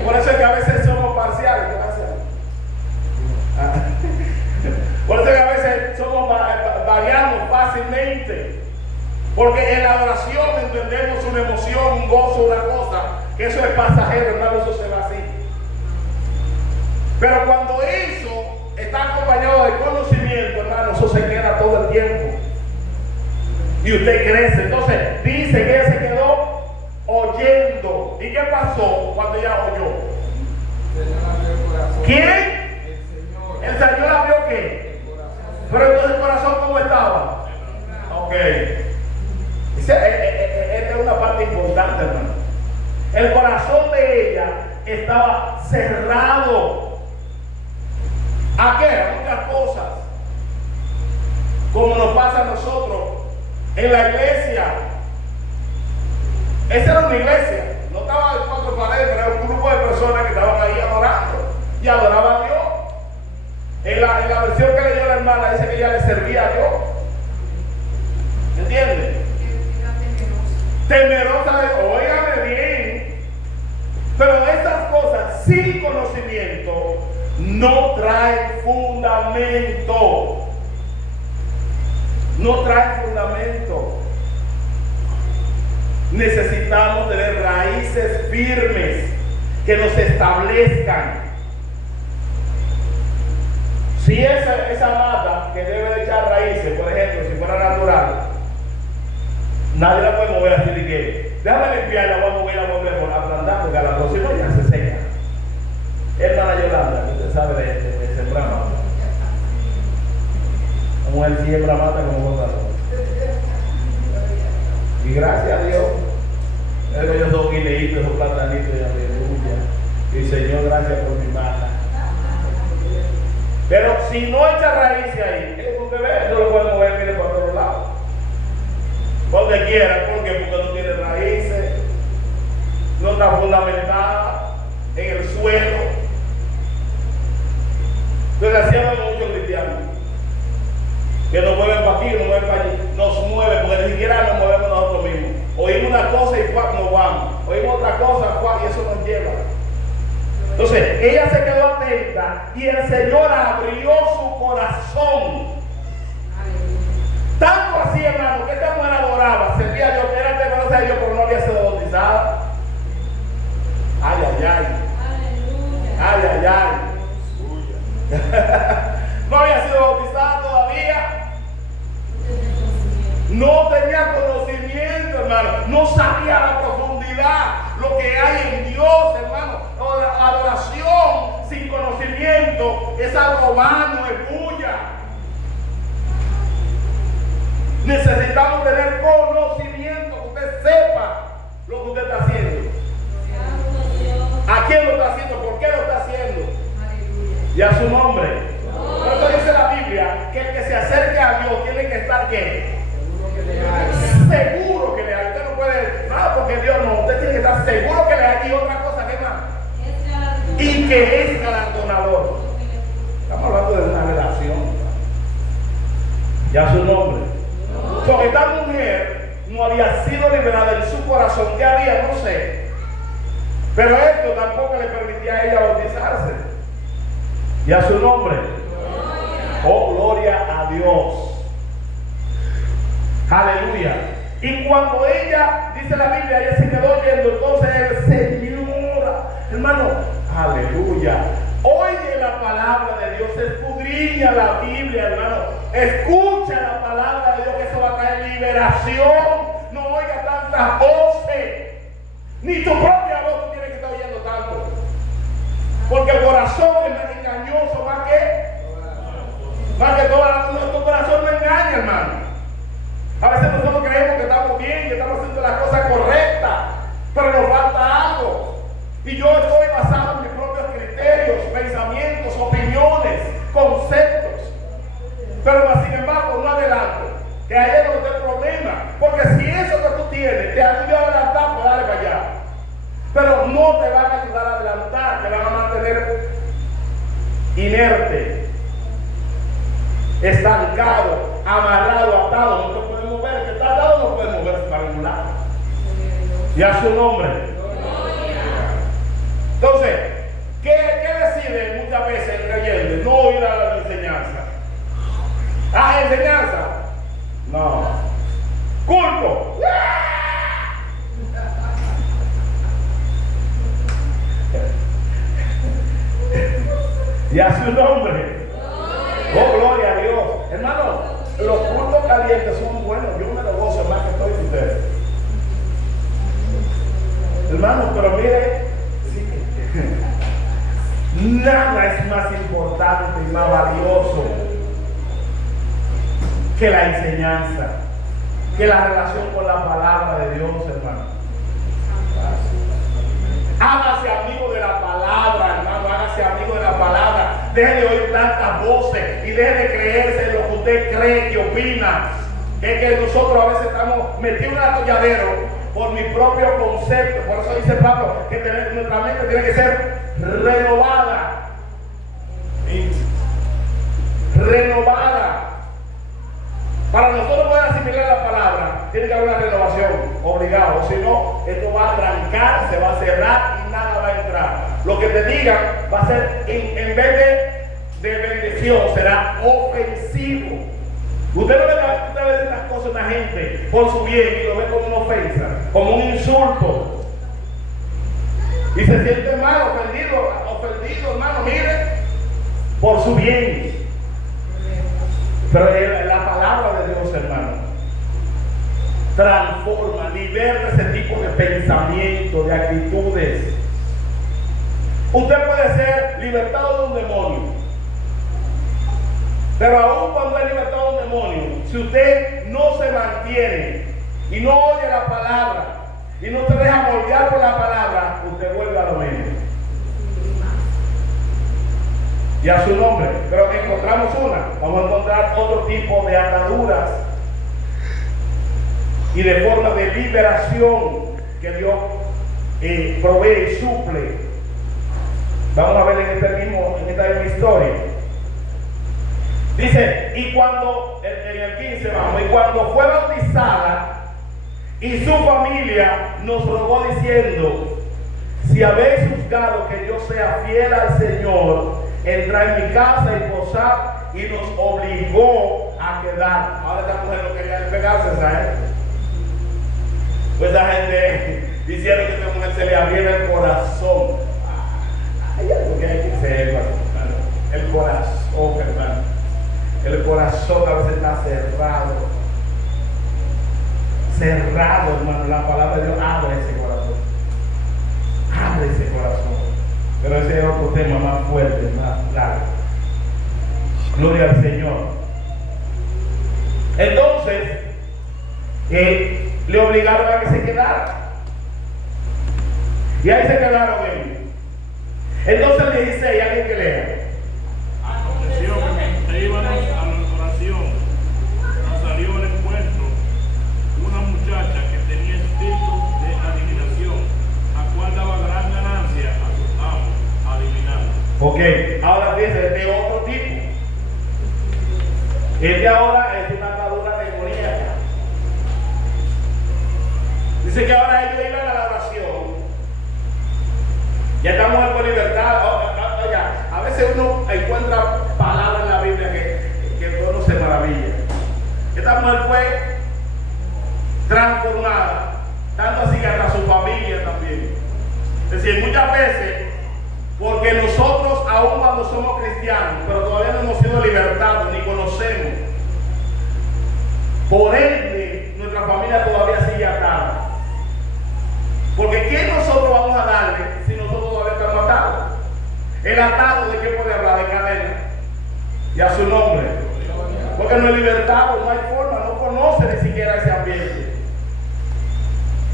Por eso es que a veces somos parciales. ¿Qué va a hacer? Por eso es que a veces variamos fácilmente. Porque en la adoración entendemos una emoción, un gozo, una cosa, que eso es pasajero, hermano, eso se va así. Pero cuando eso está acompañado de conocimiento, hermano, eso se queda todo el tiempo. Y usted crece. Entonces, dice que ella se quedó oyendo. ¿Y qué pasó cuando ella oyó? ¿Quién? El Señor la vio qué. Pero entonces el corazón, ¿cómo estaba? Ok. Esta es una parte importante, hermano. El corazón de ella estaba cerrado. ¿A qué? A muchas cosas. Como nos pasa a nosotros, en la iglesia. Esa era una iglesia. No estaba en cuatro paredes, pero era un grupo de personas que estaban ahí adorando. Y adoraban a Dios. En la versión que leyó la hermana dice que ella le servía a Dios. ¿Entiendes? Temerosa de Dios. Óigame bien. Pero estas cosas sin conocimiento no traen fundamento. No traen fundamento. Necesitamos tener raíces firmes que nos establezcan. Si esa mata que debe de echar raíces, por ejemplo, si fuera natural, nadie la puede mover así de que déjame limpiarla, voy a mover la mueble por ablandar, porque a la próxima ya se seca. Hermana Yolanda, usted sabe de sembrar mata. Como él siembra mata como botador. Y gracias a Dios, ellos son guineitos, son platanitos, y aleluya. Y Señor, gracias por mi mata. Pero si no echa raíces ahí, es un bebé, no lo puede mover, mire, por todos lados. Donde quiera, porque no tiene raíces, no está fundamentada en el suelo. Entonces hacíamos muchos cristianos que nos mueven para aquí, nos mueven para allí, nos mueven, porque ni siquiera nos movemos nosotros mismos. Oímos una cosa y nos vamos, oímos otra cosa y eso nos lleva. Entonces, ella se quedó atenta y el Señor abrió su corazón. Tanto así, hermano, que esta mujer adoraba, servía a Dios, era temerosa de Dios, pero no había sido bautizada. Ay, ay, ay. Ay, ay, ay. No había sido bautizada todavía. No tenía conocimiento, hermano. No sabía la profundidad, lo que hay en Dios, hermano. La adoración sin conocimiento es algo vano, es bulla. Necesitamos tener conocimiento, que usted sepa lo que usted está haciendo. ¿A quién lo está haciendo? ¿Por qué lo está haciendo? Y a su nombre. Por eso dice la Biblia que el que se acerque a Dios tiene que estar ¿qué? Seguro que le hay. Usted no puede, no, porque Dios no, usted tiene que estar seguro que le hay. Y otra cosa, ¿qué más? Y que es galardonador. Estamos hablando de una relación. Y a su nombre. Porque esta mujer no había sido liberada en su corazón. ¿Qué había? No sé. Pero esto tampoco le permitía a ella bautizarse. Y a su nombre. Oh, gloria a Dios. Aleluya. Y cuando ella, dice la Biblia, ella se quedó oyendo, entonces el Señor, hermano, aleluya, oye la palabra de Dios, escudriña la Biblia, hermano, escucha la palabra de Dios, que eso va a traer liberación. No oiga tantas voces, ni tu propia voz tú tienes que estar oyendo tanto, porque el corazón es engañoso más que todo. Nuestro corazón no engaña, hermano. A veces nosotros creemos que estamos bien, que estamos haciendo las cosas correctas, pero nos falta algo. Y yo estoy basado en mis propios criterios, pensamientos, opiniones, conceptos. Pero sin embargo, no adelanto, que ahí es donde está el problema. Porque si eso que tú tienes te ayuda a adelantar, pues dale para allá. Pero no te van a ayudar a adelantar, te van a mantener inerte, estancado, amarrado, atado. No te puedes mover, que está atado no puedes moverse para ningún lado. Y a su nombre. Entonces, ¿qué decide muchas veces el creyente? No ir a la enseñanza. ¿Ah, enseñanza? No. Culto. Y a su nombre. Oh, gloria a Dios. Hermano, los cultos calientes son buenos. Yo me lo gozo más que estoy con ustedes. Hermano, pero mire, sí, nada es más importante y más valioso que la enseñanza, que la relación con la palabra de Dios, hermano. Hágase amigo de la palabra, hermano, hágase amigo de la palabra. Deje de oír tantas voces y deje de creerse en lo que usted cree que opina. que nosotros a veces estamos metidos en el atolladero por mi propio concepto. Por eso dice Pablo que nuestra mente tiene que ser renovada. Renovada. Para nosotros poder asimilar la palabra, tiene que haber una renovación, obligado. O si no, esto va a trancar, se va a cerrar y nada va a entrar. Lo que te digan va a ser, en vez de bendición, será ofensivo. Usted no le va a decir las cosas a una gente por su bien y lo ve como una ofensa, como un insulto. Y se siente mal, ofendido, hermano, mire, por su bien. Pero la palabra de Dios, hermano, transforma, liberta ese tipo de pensamiento, de actitudes. Usted puede ser libertado de un demonio, pero aún cuando es libertado de un demonio, si usted no se mantiene y no oye la palabra y no se deja moldear por la palabra, usted vuelve a lo mismo. Y a su nombre, pero encontramos una, vamos a encontrar otro tipo de ataduras y de forma de liberación que Dios provee y suple. Vamos a ver en esta misma historia. Dice, y cuando, en el 15 vamos, y cuando fue bautizada y su familia nos rogó diciendo, si habéis juzgado que yo sea fiel al Señor, entra en mi casa y posad, y nos obligó a quedar. Ahora esta mujer no quería despegarse, ¿sabes? Pues esa gente diciendo que esta mujer se le abriera el corazón. Hay algo que hay que hacer, hermano. El corazón, hermano. El corazón a veces está cerrado. Cerrado, hermano. La palabra de Dios abre ese corazón. Abre ese corazón. Pero ese es otro tema más fuerte, más largo. Gloria al Señor. Entonces, le obligaron a que se quedara. Y ahí se quedaron ellos. Entonces el 16, alguien que lea. Aconteció que mientras íbamos a la oración, nos salió al encuentro una muchacha que tenía espíritu de adivinación, a cual daba gran ganancia a sus amos, adivinando. Ok, ahora dice de otro tipo. Este ahora es una atadura demoníaca. Dice que ahora ellos iban a la oración. Ya estamos en libertad. Oiga, a veces uno encuentra palabras en la Biblia que uno se maravilla. Esta mujer fue transformada, tanto así que hasta su familia también. Es decir, muchas veces, porque nosotros aún cuando somos cristianos, pero todavía no hemos sido libertados ni conocemos, por ende nuestra familia todavía sigue atada. Porque ¿qué nosotros vamos a darle si nosotros todavía estamos atados? El atado, ¿de qué puede hablar? De cadena. Y a su nombre. Porque no es libertado, no hay forma, no conoce ni siquiera ese ambiente.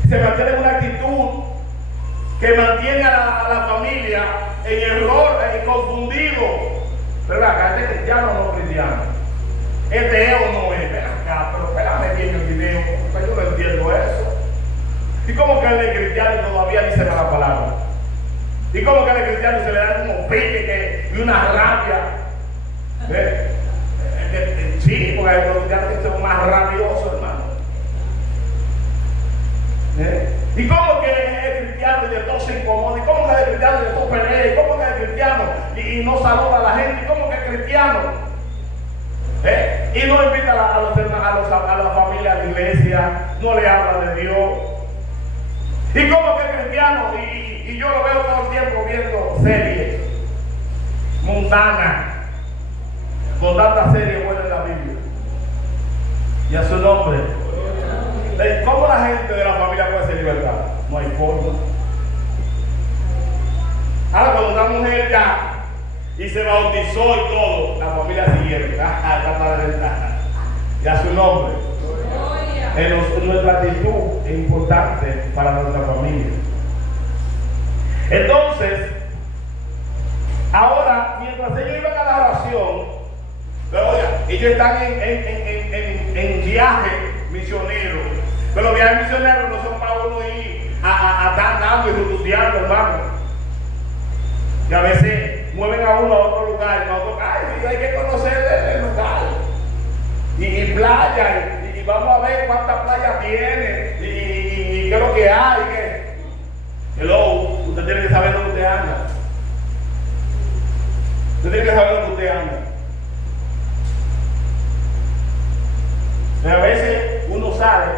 Se mantiene en una actitud que mantiene a la familia en error y confundido. Pero acá, ¿este cristiano o no cristiano? ¿Este es o no es? Ven acá, pero espérame bien el video, porque yo no entiendo eso. ¿Y cómo que él es cristiano y todavía dice la palabra? ¿Y cómo que él es cristiano y se le da como pique y una rabia? Sí, porque hay los cristianos que son más rabiosos, hermano. ¿Y cómo que es cristiano y de todo se incomoda? ¿Y cómo que es cristiano y de todo pelea? ¿Y cómo que es cristiano y no saluda a la gente? ¿Y cómo que es cristiano? Y no invita a la familia a la iglesia, no le habla de Dios. ¿Y cómo que es cristiano? Y yo lo veo todo el tiempo viendo series mundanas, con tantas series buenas en la Biblia. Y a su nombre. ¿Cómo la gente de la familia puede ser libertada? No hay forma. Ahora cuando una mujer ya y se bautizó y todo, la familia siguiente, y a su nombre. Nuestra actitud es importante para nuestra familia. Entonces, ahora, mientras ellos iban a la oración, pero oiga, ellos están en viaje misionero. Pero los viajes misioneros no son para uno ir a estar dando y rututeando, hermano. Que a veces mueven a uno a otro lugar, a otro, ay, hay que conocer el lugar. Y playa, y vamos a ver cuántas playas tiene, y qué es lo que hay. Hello, usted tiene que saber dónde usted anda. Usted tiene que saber dónde usted anda. Y a veces uno sale,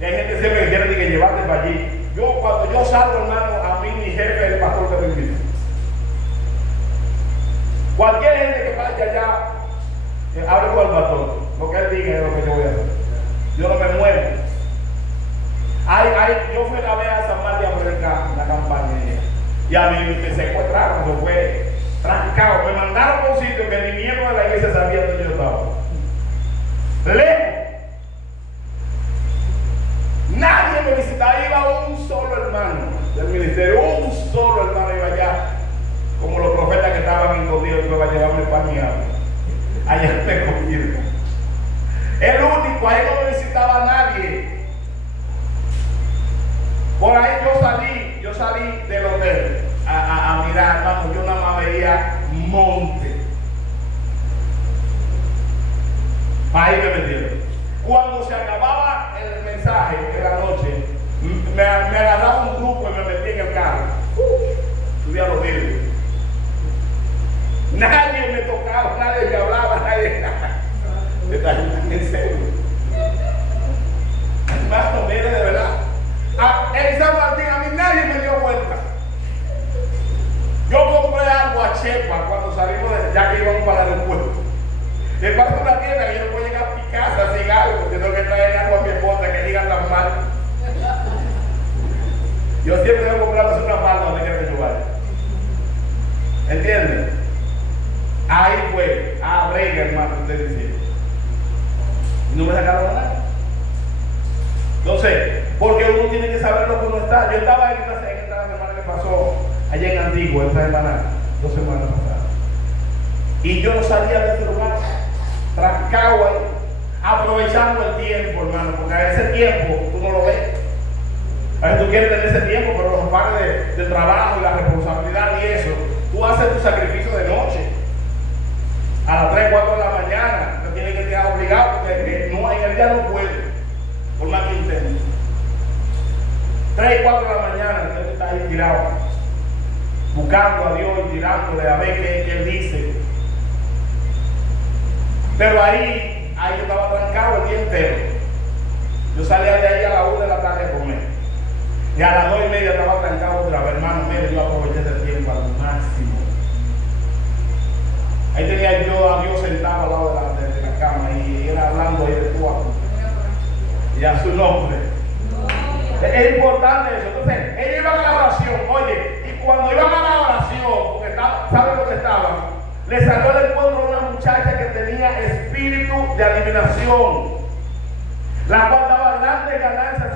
y hay gente siempre que quiere que llevarte para allí. Cuando yo salgo, hermano, a mí mi jefe es el pastor que me invita. Cualquier gente que vaya allá, hable con el pastor. Lo que él diga es lo que yo voy a hacer. Yo no me muevo. Yo fui a ver a San Martín a predicar la campaña y a mí me secuestraron, me fue trancado. Me mandaron a un sitio que ni miembro de la iglesia sabía dónde yo estaba. Lejos. Nadie me visitaba, iba un solo hermano del ministerio, un solo hermano iba allá, como los profetas que estaban escondidos, que iba a llevarme pan y agua. Allá me comieron. El único, ahí no me visitaba nadie. Por ahí yo salí del hotel a mirar, hermano, yo nada más veía monte. Ahí me metieron. Cuando se acababa el mensaje de la noche, me agarraba un grupo y me metí en el carro. Subí a los vidrios. Nadie me tocaba, nadie me hablaba, nadie. En serio. Hermano, mire, de verdad. En San Martín a mí nadie me dio vuelta. Yo compré algo a Chepa cuando salimos ya que íbamos para el aeropuerto. Le paso una tienda que yo no puedo llegar a mi casa sin algo, tengo que traer algo a mi esposa que diga tan mal. Yo siempre debo comprarme una falda donde quiera que yo vaya. ¿Entienden? Ahí fue, brega, hermano, usted dice. Y no me sacaron nada. Entonces, porque uno tiene que saber lo que uno está. Yo estaba en esta semana que pasó allá en Antigua, esta semana, 2 semanas pasadas. Y yo no salía de este lugar, trancado ahí, aprovechando el tiempo, hermano, porque a ese tiempo tú no lo ves. A veces tú quieres tener ese tiempo, pero los afanes del trabajo y la responsabilidad y eso, tú haces tu sacrificio de noche. A las 3, 4 de la mañana, te tienes que quedar obligado, porque no, en el día no puede, por más que intentes. 3 y 4 de la mañana, usted está ahí tirado, buscando a Dios y tirándole a ver qué Él dice. Pero ahí yo estaba trancado el día entero. Yo salía de ahí a las 1 de la tarde a comer. Y a las 2:30 estaba trancado otra vez. Hermano, mire, yo aproveché ese tiempo al máximo. Ahí tenía yo a Dios sentado al lado de la cama y él hablando ahí de tú a tú. Y a su nombre. Es importante eso. Entonces, ellos iban a la oración. Oye, y cuando iban a la oración, porque ¿saben lo que estaban? Le salió al encuentro una muchacha que tenía espíritu de adivinación, la cual daba grandes ganancias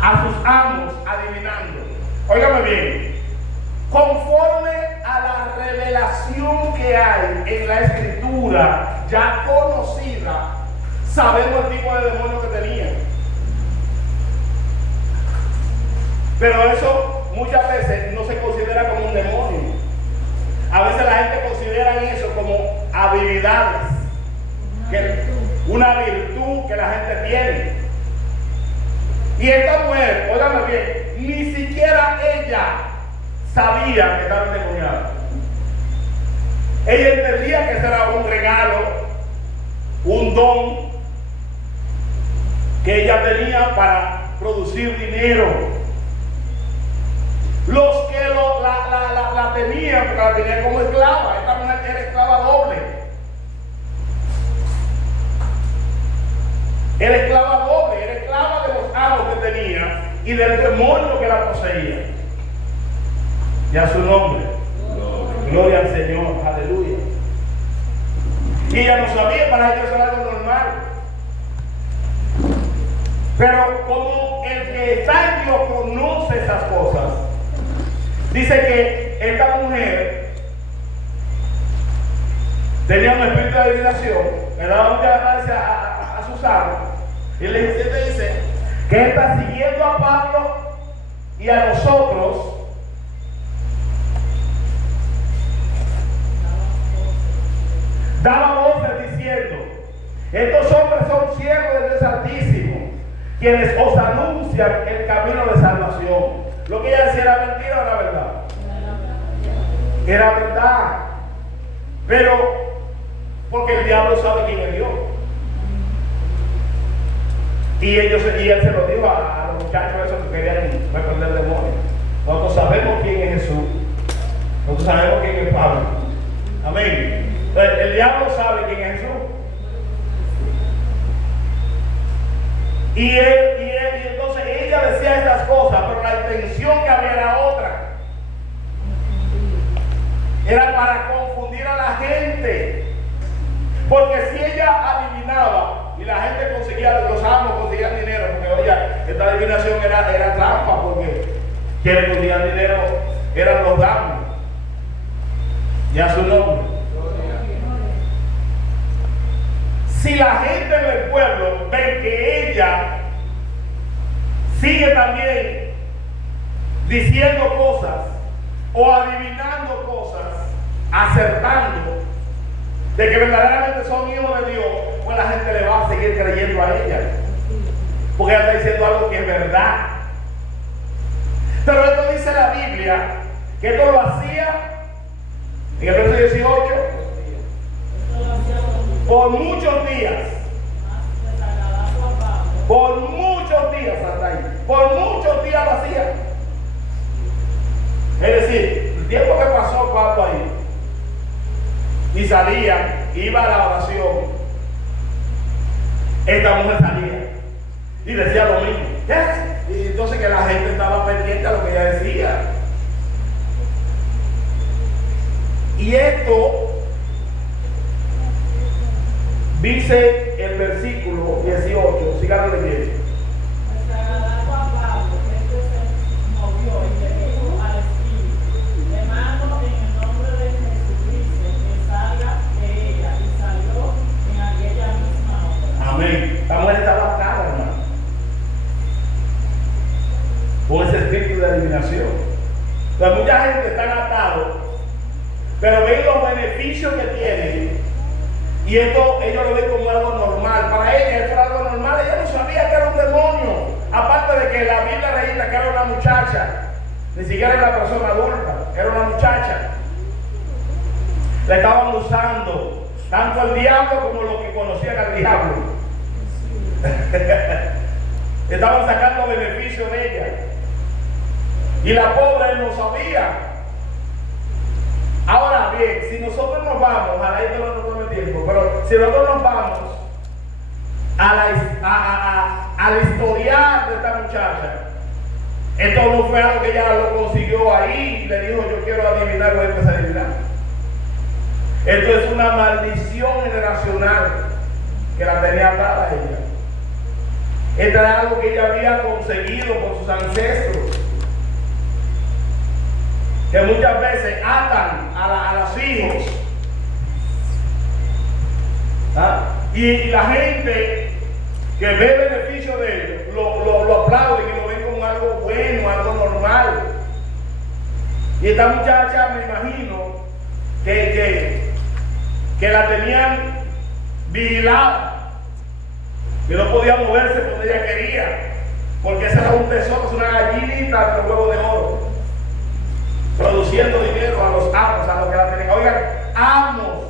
a sus amos adivinando. Óigame bien, conforme a la revelación que hay en la escritura ya conocida, sabemos el tipo de demonio que tenía. Pero eso muchas veces no se considera como un demonio. A veces la gente considera eso como habilidades, una virtud que la gente tiene. Y esta mujer, óigame bien, ni siquiera ella sabía que estaba endemoniada. Ella entendía que ese era un regalo, un don que ella tenía para producir dinero. Los que la tenían, porque la tenían como esclava. Esta mujer era esclava doble. Era esclava doble, era esclava de los amos que tenía y del demonio que la poseía. Y a su nombre. Gloria al Señor, aleluya. Y ella no sabía, para ella eso era algo normal. Pero como el que está en Dios conoce esas cosas, dice que esta mujer tenía un espíritu de adivinación, le daba mucha ganancia a sus amos, y le dice que está siguiendo a Pablo y a nosotros, daba voces diciendo: estos hombres son siervos del Dios Altísimo, quienes os anuncian el camino de salvación. Lo que ella decía era mentira o era verdad. Era verdad. Pero porque el diablo sabe quién es Dios. Y él se lo dijo a los muchachos esos que querían reprender demonios. Nosotros sabemos quién es Jesús. Nosotros sabemos quién es Pablo. Amén. Entonces, el diablo sabe quién es Jesús. Y entonces ella decía estas cosas, pero la intención que había era otra. Era para confundir a la gente. Porque si ella adivinaba y la gente conseguía, los amos conseguían dinero, porque oye, esta adivinación era trampa, porque quienes conseguían dinero eran los damos. Y a su nombre. Si la gente del pueblo ve que ella sigue también diciendo cosas o adivinando cosas, acertando de que verdaderamente son hijos de Dios, pues la gente le va a seguir creyendo a ella, porque ella está diciendo algo que es verdad. Pero esto dice la Biblia que esto lo hacía en el verso 18 por muchos días. Por muchos días hasta ahí. Por muchos días lo hacía. Es decir, el tiempo que pasó Pablo ahí y salía, iba a la oración, esta mujer salía y decía lo mismo. Y entonces que la gente estaba pendiente a lo que ella decía. Y esto dice el versículo 18, sigan leyendo. Desagradando a Pablo, este se movió y le dijo al espíritu: le mando en el nombre de Jesucristo que salga de ella, y salió en aquella misma hora. Amén. La mujer estaba atada, hermano, con ese espíritu de adivinación. Entonces mucha gente está atada, pero ven los beneficios que tienen. Y esto ellos lo ven como algo normal. Para ella esto era algo normal. Ella no sabía que era un demonio. Aparte de que la Biblia registra que era una muchacha. Ni siquiera era una persona adulta. Era una muchacha. La estaban usando. Tanto el diablo como los que conocían al diablo. Estaban sacando beneficio de ella. Y la pobre no sabía. Ahora bien, si nosotros nos vamos, ojalá esto no nos tome tiempo, pero si nosotros nos vamos al historial de esta muchacha, esto no fue algo que ella lo consiguió ahí y le dijo: yo quiero adivinar, voy a empezar a adivinar. Esto es una maldición generacional que la tenía atada a ella. Esto era algo que ella había conseguido por sus ancestros, que muchas veces atan a los hijos. ¿Ah? Y la gente que ve el beneficio de ellos lo aplauden y lo ven como algo bueno, algo normal. Y esta muchacha, me imagino que la tenían vigilada, que no podía moverse cuando ella quería, porque ese era un tesoro, es una gallinita de huevo de oro, produciendo dinero a los amos, a los que la tenían. Oigan, amos.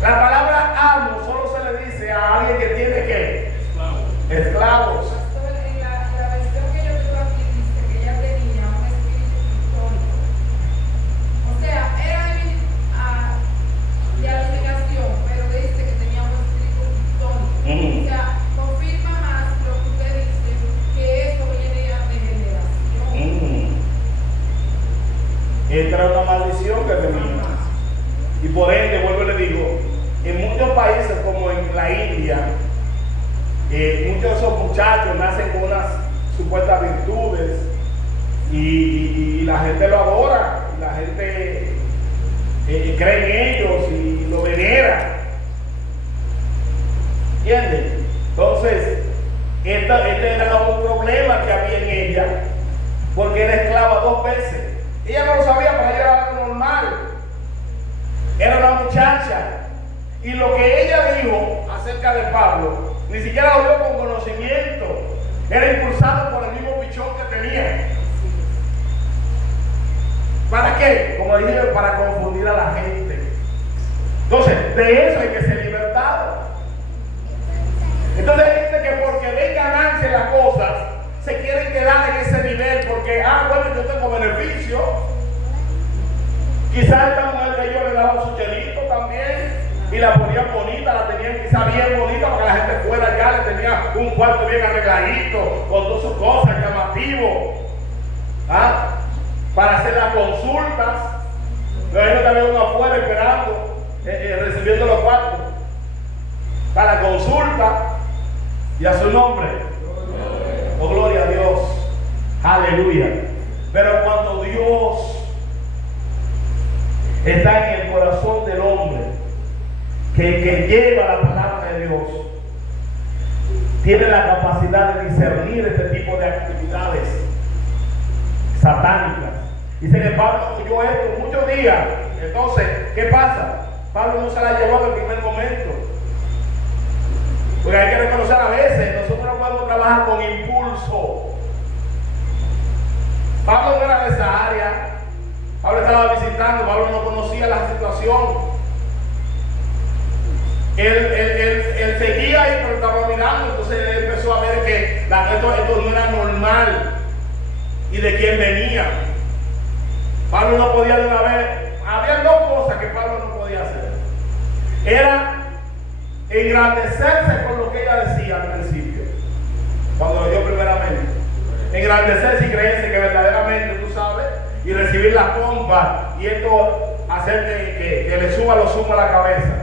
La palabra amo solo se le dice a alguien que tiene ¿qué? Esclavos. Pastor, en la versión que yo tengo aquí dice que ella tenía un espíritu pictórico. O sea, era de adivinación, pero dice que tenía un espíritu pictórico. O sea, confirma más lo que usted dice, que eso viene de generación. Esta era una maldición que tenía. Y por ende, vuelvo y le digo, en muchos países como en la India, muchos de esos muchachos nacen con unas supuestas virtudes y la gente lo adora, y la gente cree en ellos y lo era. ¿Entiendes? Entonces, este era un problema que había en ella, porque era esclava 2 veces. Ella no lo sabía, para ella era algo normal. Era una muchacha. Y lo que ella dijo acerca de Pablo, ni siquiera lo dio con conocimiento. Era impulsado por el mismo pichón que tenía. ¿Para qué? Como dije, para confundir a la gente. Entonces, de eso hay que ser libertado. Entonces hay gente que porque ven ganancia en las cosas, se quieren quedar en ese nivel porque, bueno, yo tengo beneficio. Quizás esta mujer de ellos le daban su chelito también y la ponían bonita, la tenían quizás bien bonita para que la gente fuera allá, le tenía un cuarto bien arregladito, con todas sus cosas, llamativo, para hacer las consultas. Pero ellos también uno afuera esperando, recibiendo los cuartos para la consulta. Y a su nombre, oh gloria a Dios, aleluya. Pero cuando Dios está en el corazón del hombre, que lleva la palabra de Dios, tiene la capacidad de discernir este tipo de actividades satánicas. Dice que Pablo oyó esto muchos días. Entonces, ¿qué pasa? Pablo no se la llevó en el primer momento. Porque hay que reconocer, a veces nosotros no podemos trabajar con impulso. Pablo no era de esa área. Pablo estaba visitando, Pablo no conocía la situación. Él seguía ahí, pero estaba mirando. Entonces él empezó a ver que esto no era normal y de quién venía. Pablo no podía de una vez. Había 2 cosas que Pablo no podía hacer. Era engrandecerse por lo que ella decía al principio, cuando lo oyó primeramente. Engrandecerse y creerse que verdaderamente tú sabes, y recibir la pompa, y esto hacer que le suba los humos a la cabeza.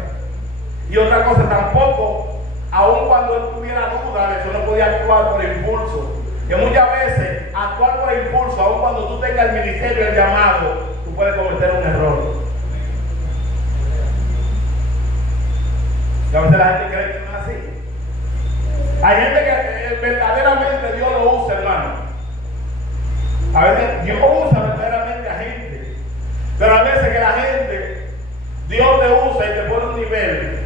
Y otra cosa, tampoco, aun cuando él tuviera duda de eso, no podía actuar por impulso. Que muchas veces actuar por impulso, aun cuando tú tengas el ministerio, el llamado, tú puedes cometer un error. Y a veces la gente cree que no es así. Hay gente que verdaderamente Dios lo usa, hermano. A veces Dios usa verdaderamente a gente. Pero a veces que la gente, Dios te usa y te pone un nivel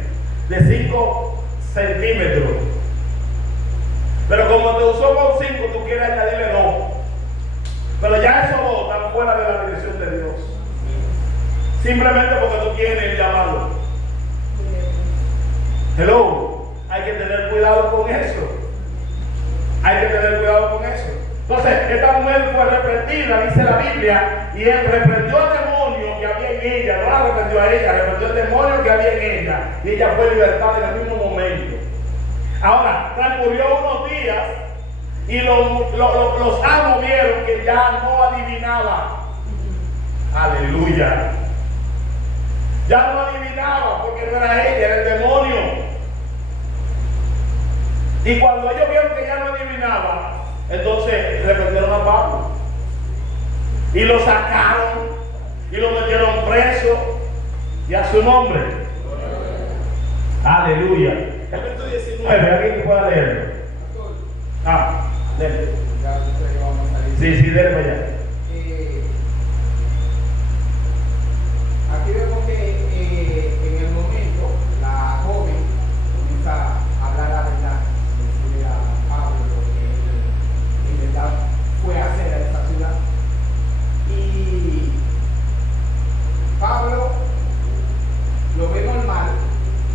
de 5 centímetros. Pero como te usó con 5, tú quieres añadirle 2. Pero ya esos 2 están fuera de la dirección de Dios. Simplemente porque tú tienes el llamado. Hello, hay que tener cuidado con eso. Hay que tener cuidado con eso. Entonces, esta mujer fue reprendida, dice la Biblia, y él reprendió al demonio que había en ella. No la reprendió a ella, reprendió al demonio que había en ella. Y ella fue libertada en el mismo momento. Ahora, transcurrió unos días y los amos vieron que ya no adivinaba. Aleluya. Ya no adivinaba porque no era ella, era el demonio. Y cuando ellos vieron que ya no adivinaba, entonces reprendieron a Pablo. Y lo sacaron y lo metieron preso. Y a su nombre. Aleluya. El verso 19, ¿alguien que pueda leerlo? Dele. Sí, dele para allá. Aquí vemos que en el momento la joven comienza a hablar la verdad, decirle a Pablo lo que él en verdad fue a hacer a esta ciudad. Y Pablo lo ve normal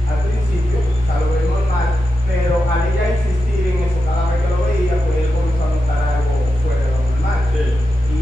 al principio, o sea, lo ve normal, pero al ella insistir en eso cada vez que lo veía, pues él comenzó a notar algo fuera de lo normal. Sí. Y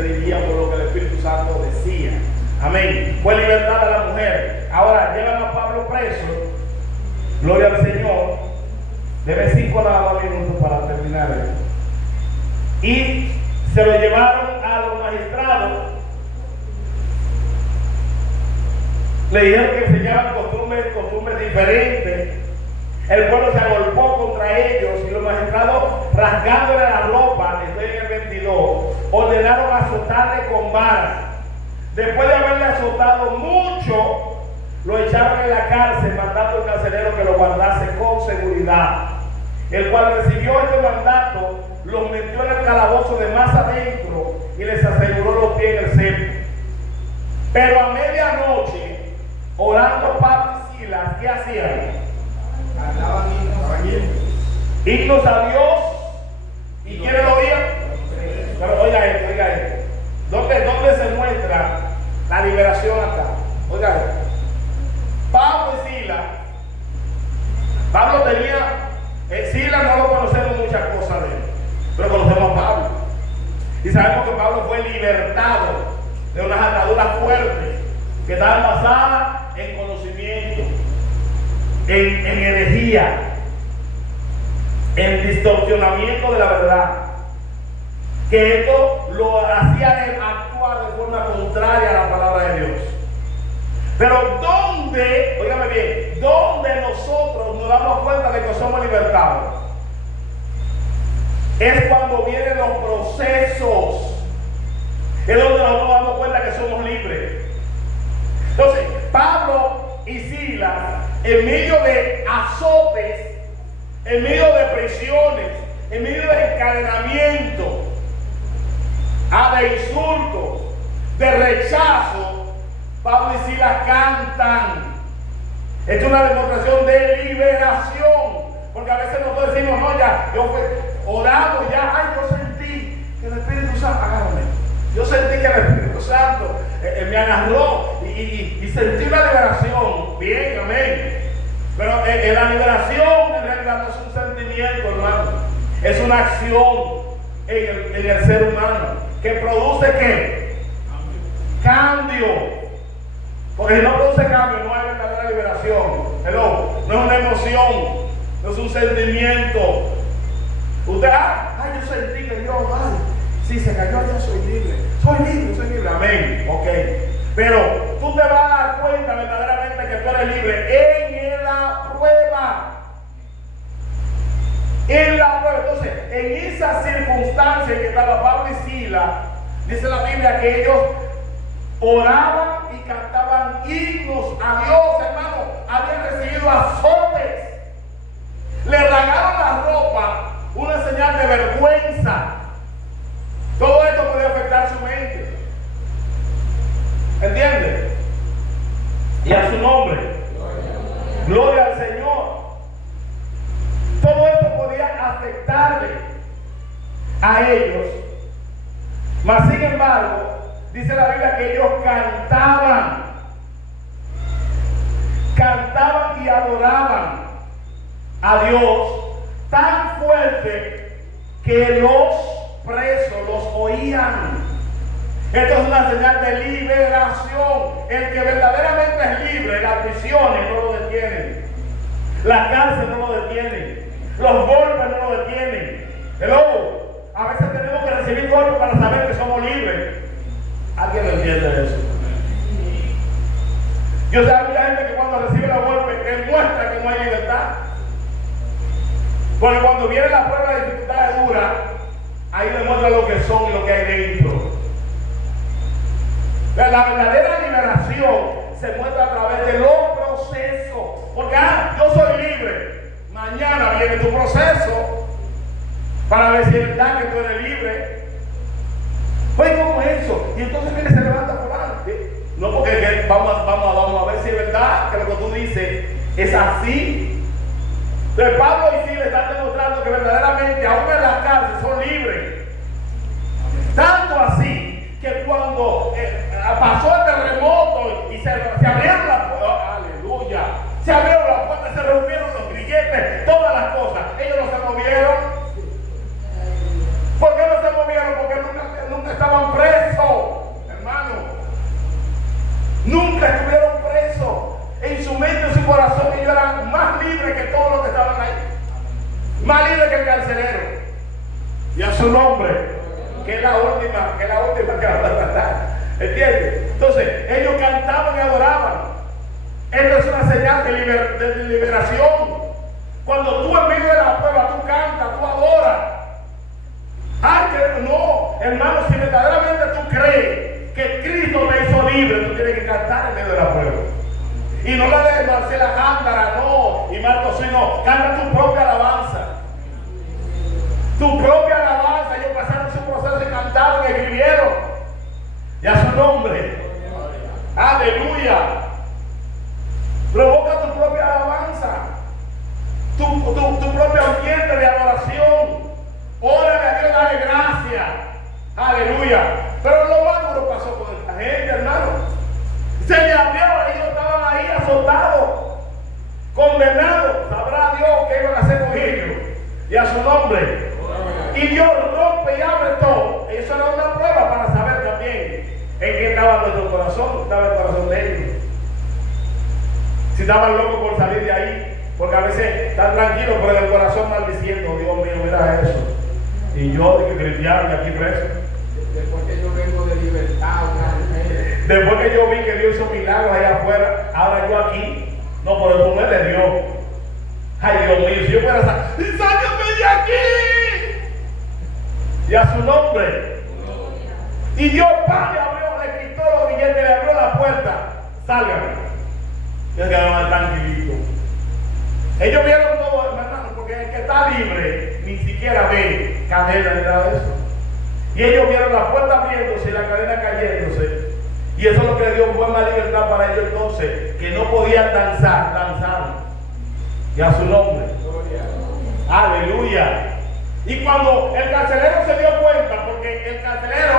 se dirigían por lo que el Espíritu Santo decía. Amén. Fue libertad a la mujer. Ahora llevan a Pablo preso. Gloria al Señor. Debe 5 nada más minutos para terminar esto. Y se lo llevaron a los magistrados. Le dijeron que enseñaban costumbres diferentes. El pueblo se agolpó contra ellos y los magistrados, rasgándole la ropa, estoy en el 22, ordenaron azotarle con varas. Después de haberle azotado mucho, lo echaron en la cárcel, mandando al carcelero que lo guardase con seguridad. El cual recibió este mandato, los metió en el calabozo de más adentro y les aseguró los pies en el cepo. Pero a medianoche, orando Pablo y Silas, ¿qué hacían? Himnos a Dios. ¿Y quiénes lo oían? Pero oiga esto. ¿Dónde se muestra la liberación acá? Oiga esto. Pablo y Silas. Pablo tenía, Silas no lo conocemos muchas cosas de él, pero conocemos a Pablo. Y sabemos que Pablo fue libertado de unas ataduras fuertes que estaban basadas en conocimiento, en herejía, en distorsionamiento de la verdad. Que esto lo hacía actuar de forma contraria a la palabra de Dios. Pero ¿dónde, óigame bien, dónde nosotros nos damos cuenta de que somos libertados? Es cuando vienen los procesos. Es donde nosotros nos damos cuenta que somos libres. Entonces, Pablo y Silas, en medio de azotes, en medio de prisiones, en medio de encadenamiento, de insultos, de rechazo, Pablo y Silas cantan. Es una demostración de liberación. Porque a veces nosotros decimos, no, ya, yo fui orado, ya, ay, yo sentí que el Espíritu Santo, agárrame. Yo sentí que el Espíritu Santo me agarró y sentí una liberación. Bien, amén. Pero la liberación en realidad no es un sentimiento, hermano. Es una acción en el ser humano que produce ¿qué? Cambio. Porque si no produce cambio, no hay verdadera liberación. Hello. No es una emoción, no es un sentimiento. Usted, ay, yo sentí que Dios, ay, sí, se cayó, ya soy libre. Soy libre, amén. Ok. Pero tú te vas a dar cuenta verdaderamente que tú eres libre en la prueba. En la prueba. Entonces, en esa circunstancia en que estaba Pablo y Silas, dice la Biblia que ellos oraban y cantaban himnos a Dios, hermano. Habían recibido azotes. Le rasgaron la ropa, una señal de vergüenza. Todo esto podía afectar su mente. ¿Entiende? Y a su nombre. Gloria al Señor. Todo esto podía afectarle a ellos. Mas sin embargo, dice la Biblia que ellos cantaban y adoraban a Dios tan fuerte que los presos los oían. Esto es una señal de liberación. El que verdaderamente es libre, las prisiones no lo detienen, la cárcel no lo detiene, los golpes no lo detienen. Hello. A veces tenemos que recibir golpes para saber que somos libres. ¿Alguien entiende eso? Yo sé que hay mucha gente que cuando recibe los golpes demuestra que no hay libertad. Porque cuando viene la prueba de dificultades duras, ahí demuestra lo que son y lo que hay dentro. La verdadera liberación se muestra a través de los procesos. Porque yo soy libre. Mañana viene tu proceso para ver si es verdad que tú eres libre. Pues como eso. Y entonces viene y se levanta por ahí. No, porque vamos a ver si es verdad que lo que tú dices es así. Entonces Pablo y Silas están demostrando que verdaderamente aún en las cárceles son libres. Tanto así que cuando pasó el terremoto y se abrieron las puertas, aleluya, se abrieron las puertas, se rompieron los grilletes, todas las cosas, ellos no se movieron. ¿Por qué no se movieron? Porque nunca estaban presos. Nunca estuvieron presos. En su mente y su corazón ellos eran más libres que todos los que estaban ahí. Más libres que el carcelero. Y a su nombre, que es la última que van a tratar. ¿Entiendes? Entonces, ellos cantaban y adoraban. Esto es una señal de liberación. Cuando tú en medio de la prueba, tú cantas, tú adoras. Ay, que no, hermano, si verdaderamente tú crees que Cristo te hizo libre, tú tienes que cantar en medio de la prueba. Y no la de Marcela Gándara, no, y Marcos, sino canta tu propia alabanza. Tu propia alabanza. Ellos pasaron su proceso y cantaron y escribieron. Y a su nombre. Aleluya. Provoca tu propia alabanza. Tu propio ambiente de adoración. Órale a Dios, dale gracias. Aleluya. Pero lo más duro pasó con esta gente, hermano. Se le abrió, ellos estaban ahí azotados, condenados. Sabrá Dios qué iban a hacer con ellos. Y a su nombre. Y Dios rompe y abre todo. Eso era una prueba para saber también en qué estaba nuestro corazón. Estaba el corazón de ellos. Si estaban locos por salir de ahí. Porque a veces están tranquilos, pero en el corazón maldiciendo. Dios mío, mira eso. Y yo, de que cristiano, y aquí preso. Después que yo vengo de libertad, después que yo vi que Dios hizo milagros allá afuera, ahora yo aquí. No, pero el poder de Dios. Ay, Dios mío, si yo fuera ¡sáquenme de aquí! Y a su nombre. Y Dios, padre, abrió, le quitó los billetes, le abrió la puerta. Salgan. Ya quedaron tranquilitos. Ellos vieron todo, hermano, porque el que está libre ni siquiera ve cadena ni nada de eso. Y ellos vieron la puerta abriéndose y la cadena cayéndose. Y eso es lo que le dio buena libertad para ellos entonces, que no podían danzaron. Y a su nombre. Aleluya. Y cuando el carcelero se dio cuenta, porque el carcelero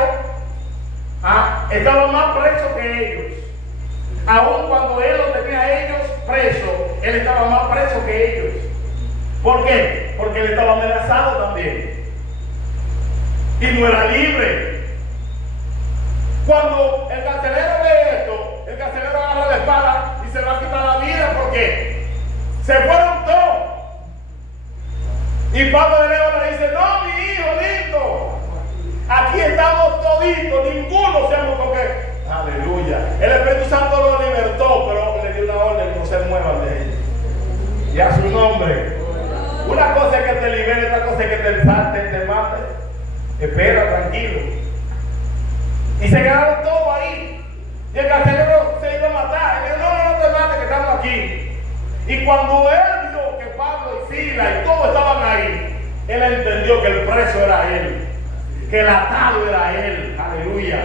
estaba más preso que ellos. Aún cuando él los tenía a ellos presos, él estaba más preso que ellos. ¿Por qué? Porque él estaba amenazado también. Y no era libre. Cuando el carcelero ve esto, el carcelero agarra la espada y se va a quitar la vida porque se fueron todos. Y Pablo de León le dice: no, mi hijo lindo, aquí estamos toditos, ninguno se ha porque. Aleluya. El Espíritu Santo lo libertó, pero le dio una orden: no se muevan de ellos. Y a su nombre. Una cosa es que te libere, otra cosa es que te salte, te mate. Espera, tranquilo. Y se quedaron todos ahí. Y el carcelero se iba a matar. Y dijo: no te mates, que estamos aquí. Y cuando él vio que Pablo y Silas y todos estaban ahí, él entendió que el preso era él, que el atado era él. Aleluya.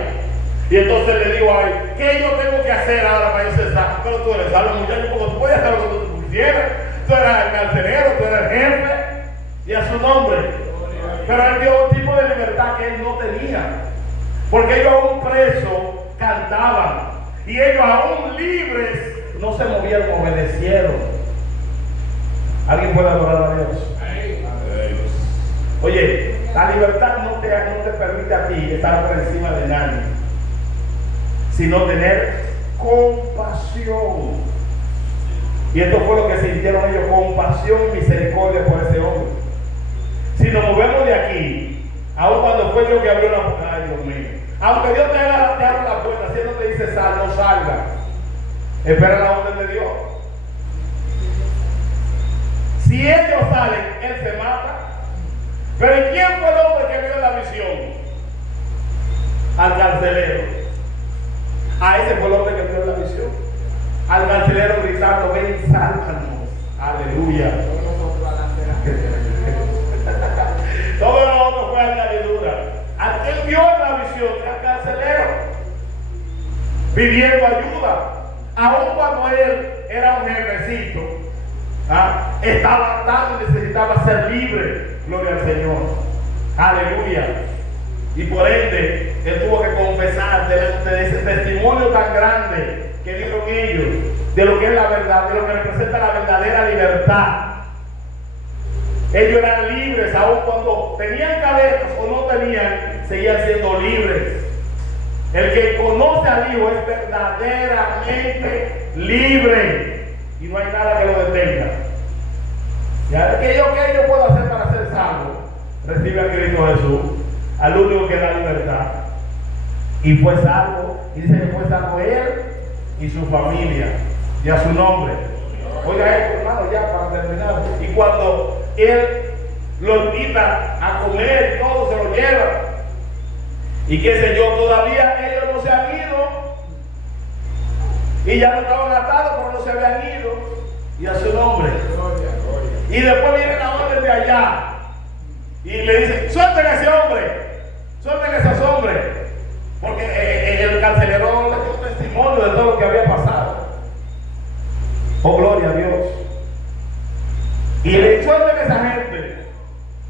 Y entonces le digo a él: ¿qué yo tengo que hacer ahora para yo cesar? Pero tú eres salvo, muchacho, porque tú puedes hacer lo que tú quisieras. Tú eras el carcelero, tú eras el jefe. Y a su nombre. Pero él dio un tipo de libertad que él no tenía. Porque ellos aún presos cantaban. Y ellos aún libres no se movieron, obedecieron. ¿Alguien puede adorar a Dios? Oye, la libertad no te permite a ti estar por encima de nadie, sino tener compasión. Y esto fue lo que sintieron ellos: compasión y misericordia por ese hombre. Si nos movemos de aquí, aun cuando fue Dios que abrió la puerta, ay Dios mío, aunque Dios te abra la puerta, si Él no te dice sal, no salga. Espera la orden de Dios. Si ellos salen, Él se mata. Pero ¿y quién fue el hombre que vio la visión? Al carcelero. A ese fue el hombre que vio la visión. Al carcelero gritando: ven, sálvanos. Aleluya. Todo lo otro fue añadidura. Aquel vio la visión del carcelero pidiendo ayuda. Aun cuando él era un jefecito, estaba atado y necesitaba ser libre. Gloria al Señor. Aleluya. Y por ende, él tuvo que confesar delante de ese testimonio tan grande que dieron ellos, de lo que es la verdad, de lo que representa la verdadera libertad. Ellos eran libres, aun cuando tenían cadenas o no tenían, seguían siendo libres. El que conoce al Hijo es verdaderamente libre y no hay nada que lo detenga. Ya que yo puedo hacer para ser salvo, recibe a Cristo Jesús, al único que da libertad, y fue salvo. Y dice que fue salvo él y su familia, y a su nombre. Oiga esto, hermano, ya para terminar. Y cuando él lo invita a comer y todo, se lo lleva. Y qué sé yo, todavía ellos no se han ido. Y ya no estaban atados, pero no se habían ido. Y a su nombre. Y después viene la orden de allá. Y le dice, suelten a ese hombre. Suelten a esos hombres. Porque el carcelero le dio testimonio de todo lo que había pasado. Oh, gloria a Dios. Y le suelten a esa gente.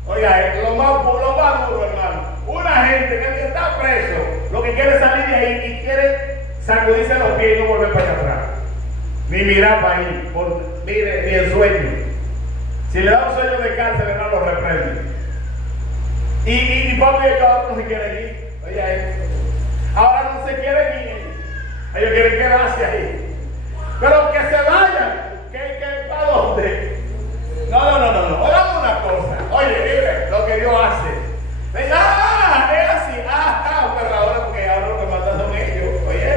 Oiga, lo más duro, hermano. Una gente que está preso, lo que quiere salir de ahí y quiere sacudirse los pies y no volver para allá atrás. Ni mirar para ahí. Mire, ni el sueño. Si le da un sueño de cárcel, hermano, lo reprende. Y papi y otros no se quieren ir. Oiga, ahora no se quieren ir. Ellos quieren quedarse ahí. Pero que se vayan. ¿Que para dónde? No. Hagamos una cosa. Oye, mire lo que Dios hace. Venga, es así. Pero ahora porque ahora lo que mandan son ellos. Oye.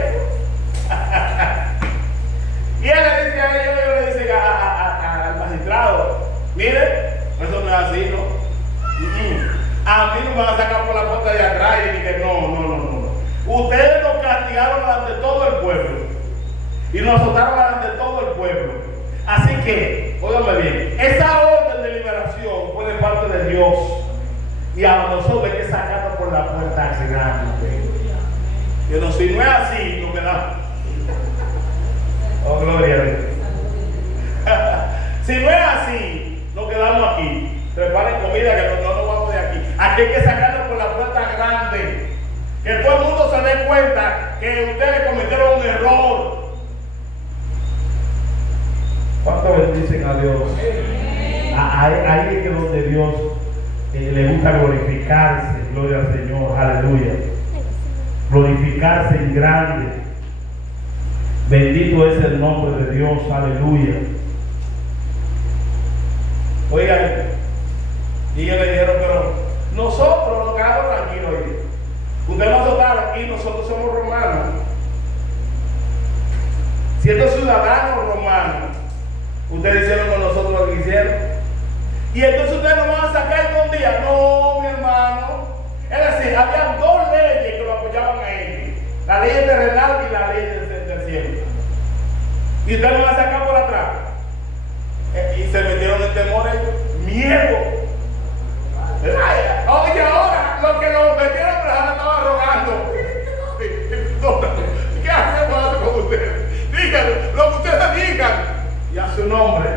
Y él le dice a ellos, le dice al magistrado, mire, eso no es así, ¿no? A mí no me van a sacar por la puerta de atrás y dije, no. Ustedes nos castigaron ante todo el pueblo. Y nos azotaron ante todo el pueblo. Así que, óigame bien, esa orden de liberación fue de parte de Dios. Y a nosotros hay que sacarnos por la puerta grande. Pero si no es así, nos quedamos. Oh, gloria a Dios. Si no es así, nos quedamos aquí. Preparen comida que no nos vamos de aquí. Aquí hay que sacarnos por la puerta grande. Que todo el mundo se dé cuenta que ustedes cometieron un error. ¿Cuánto bendicen a Dios? Ahí es que donde Dios le gusta glorificarse. Gloria al Señor, aleluya. Glorificarse en grande. Bendito es el nombre de Dios, aleluya. Oigan, y ellos le dijeron, pero nosotros nos quedamos tranquilos. Ustedes nos azotaron y nosotros somos romanos. Siendo ciudadanos romanos, ustedes hicieron con nosotros lo que hicieron. Y entonces ustedes nos van a sacar un día. No, mi hermano. Es decir, había dos leyes que lo apoyaban a ellos: la ley terrenal y la ley del cielo. Y ustedes nos van a sacar por atrás. Y se metieron en temor ellos. Miedo. Oye, ahora lo que nos metieron por la estaba rogando. ¿Qué hacemos con ustedes? Díganlo, lo que ustedes digan. Y a su nombre.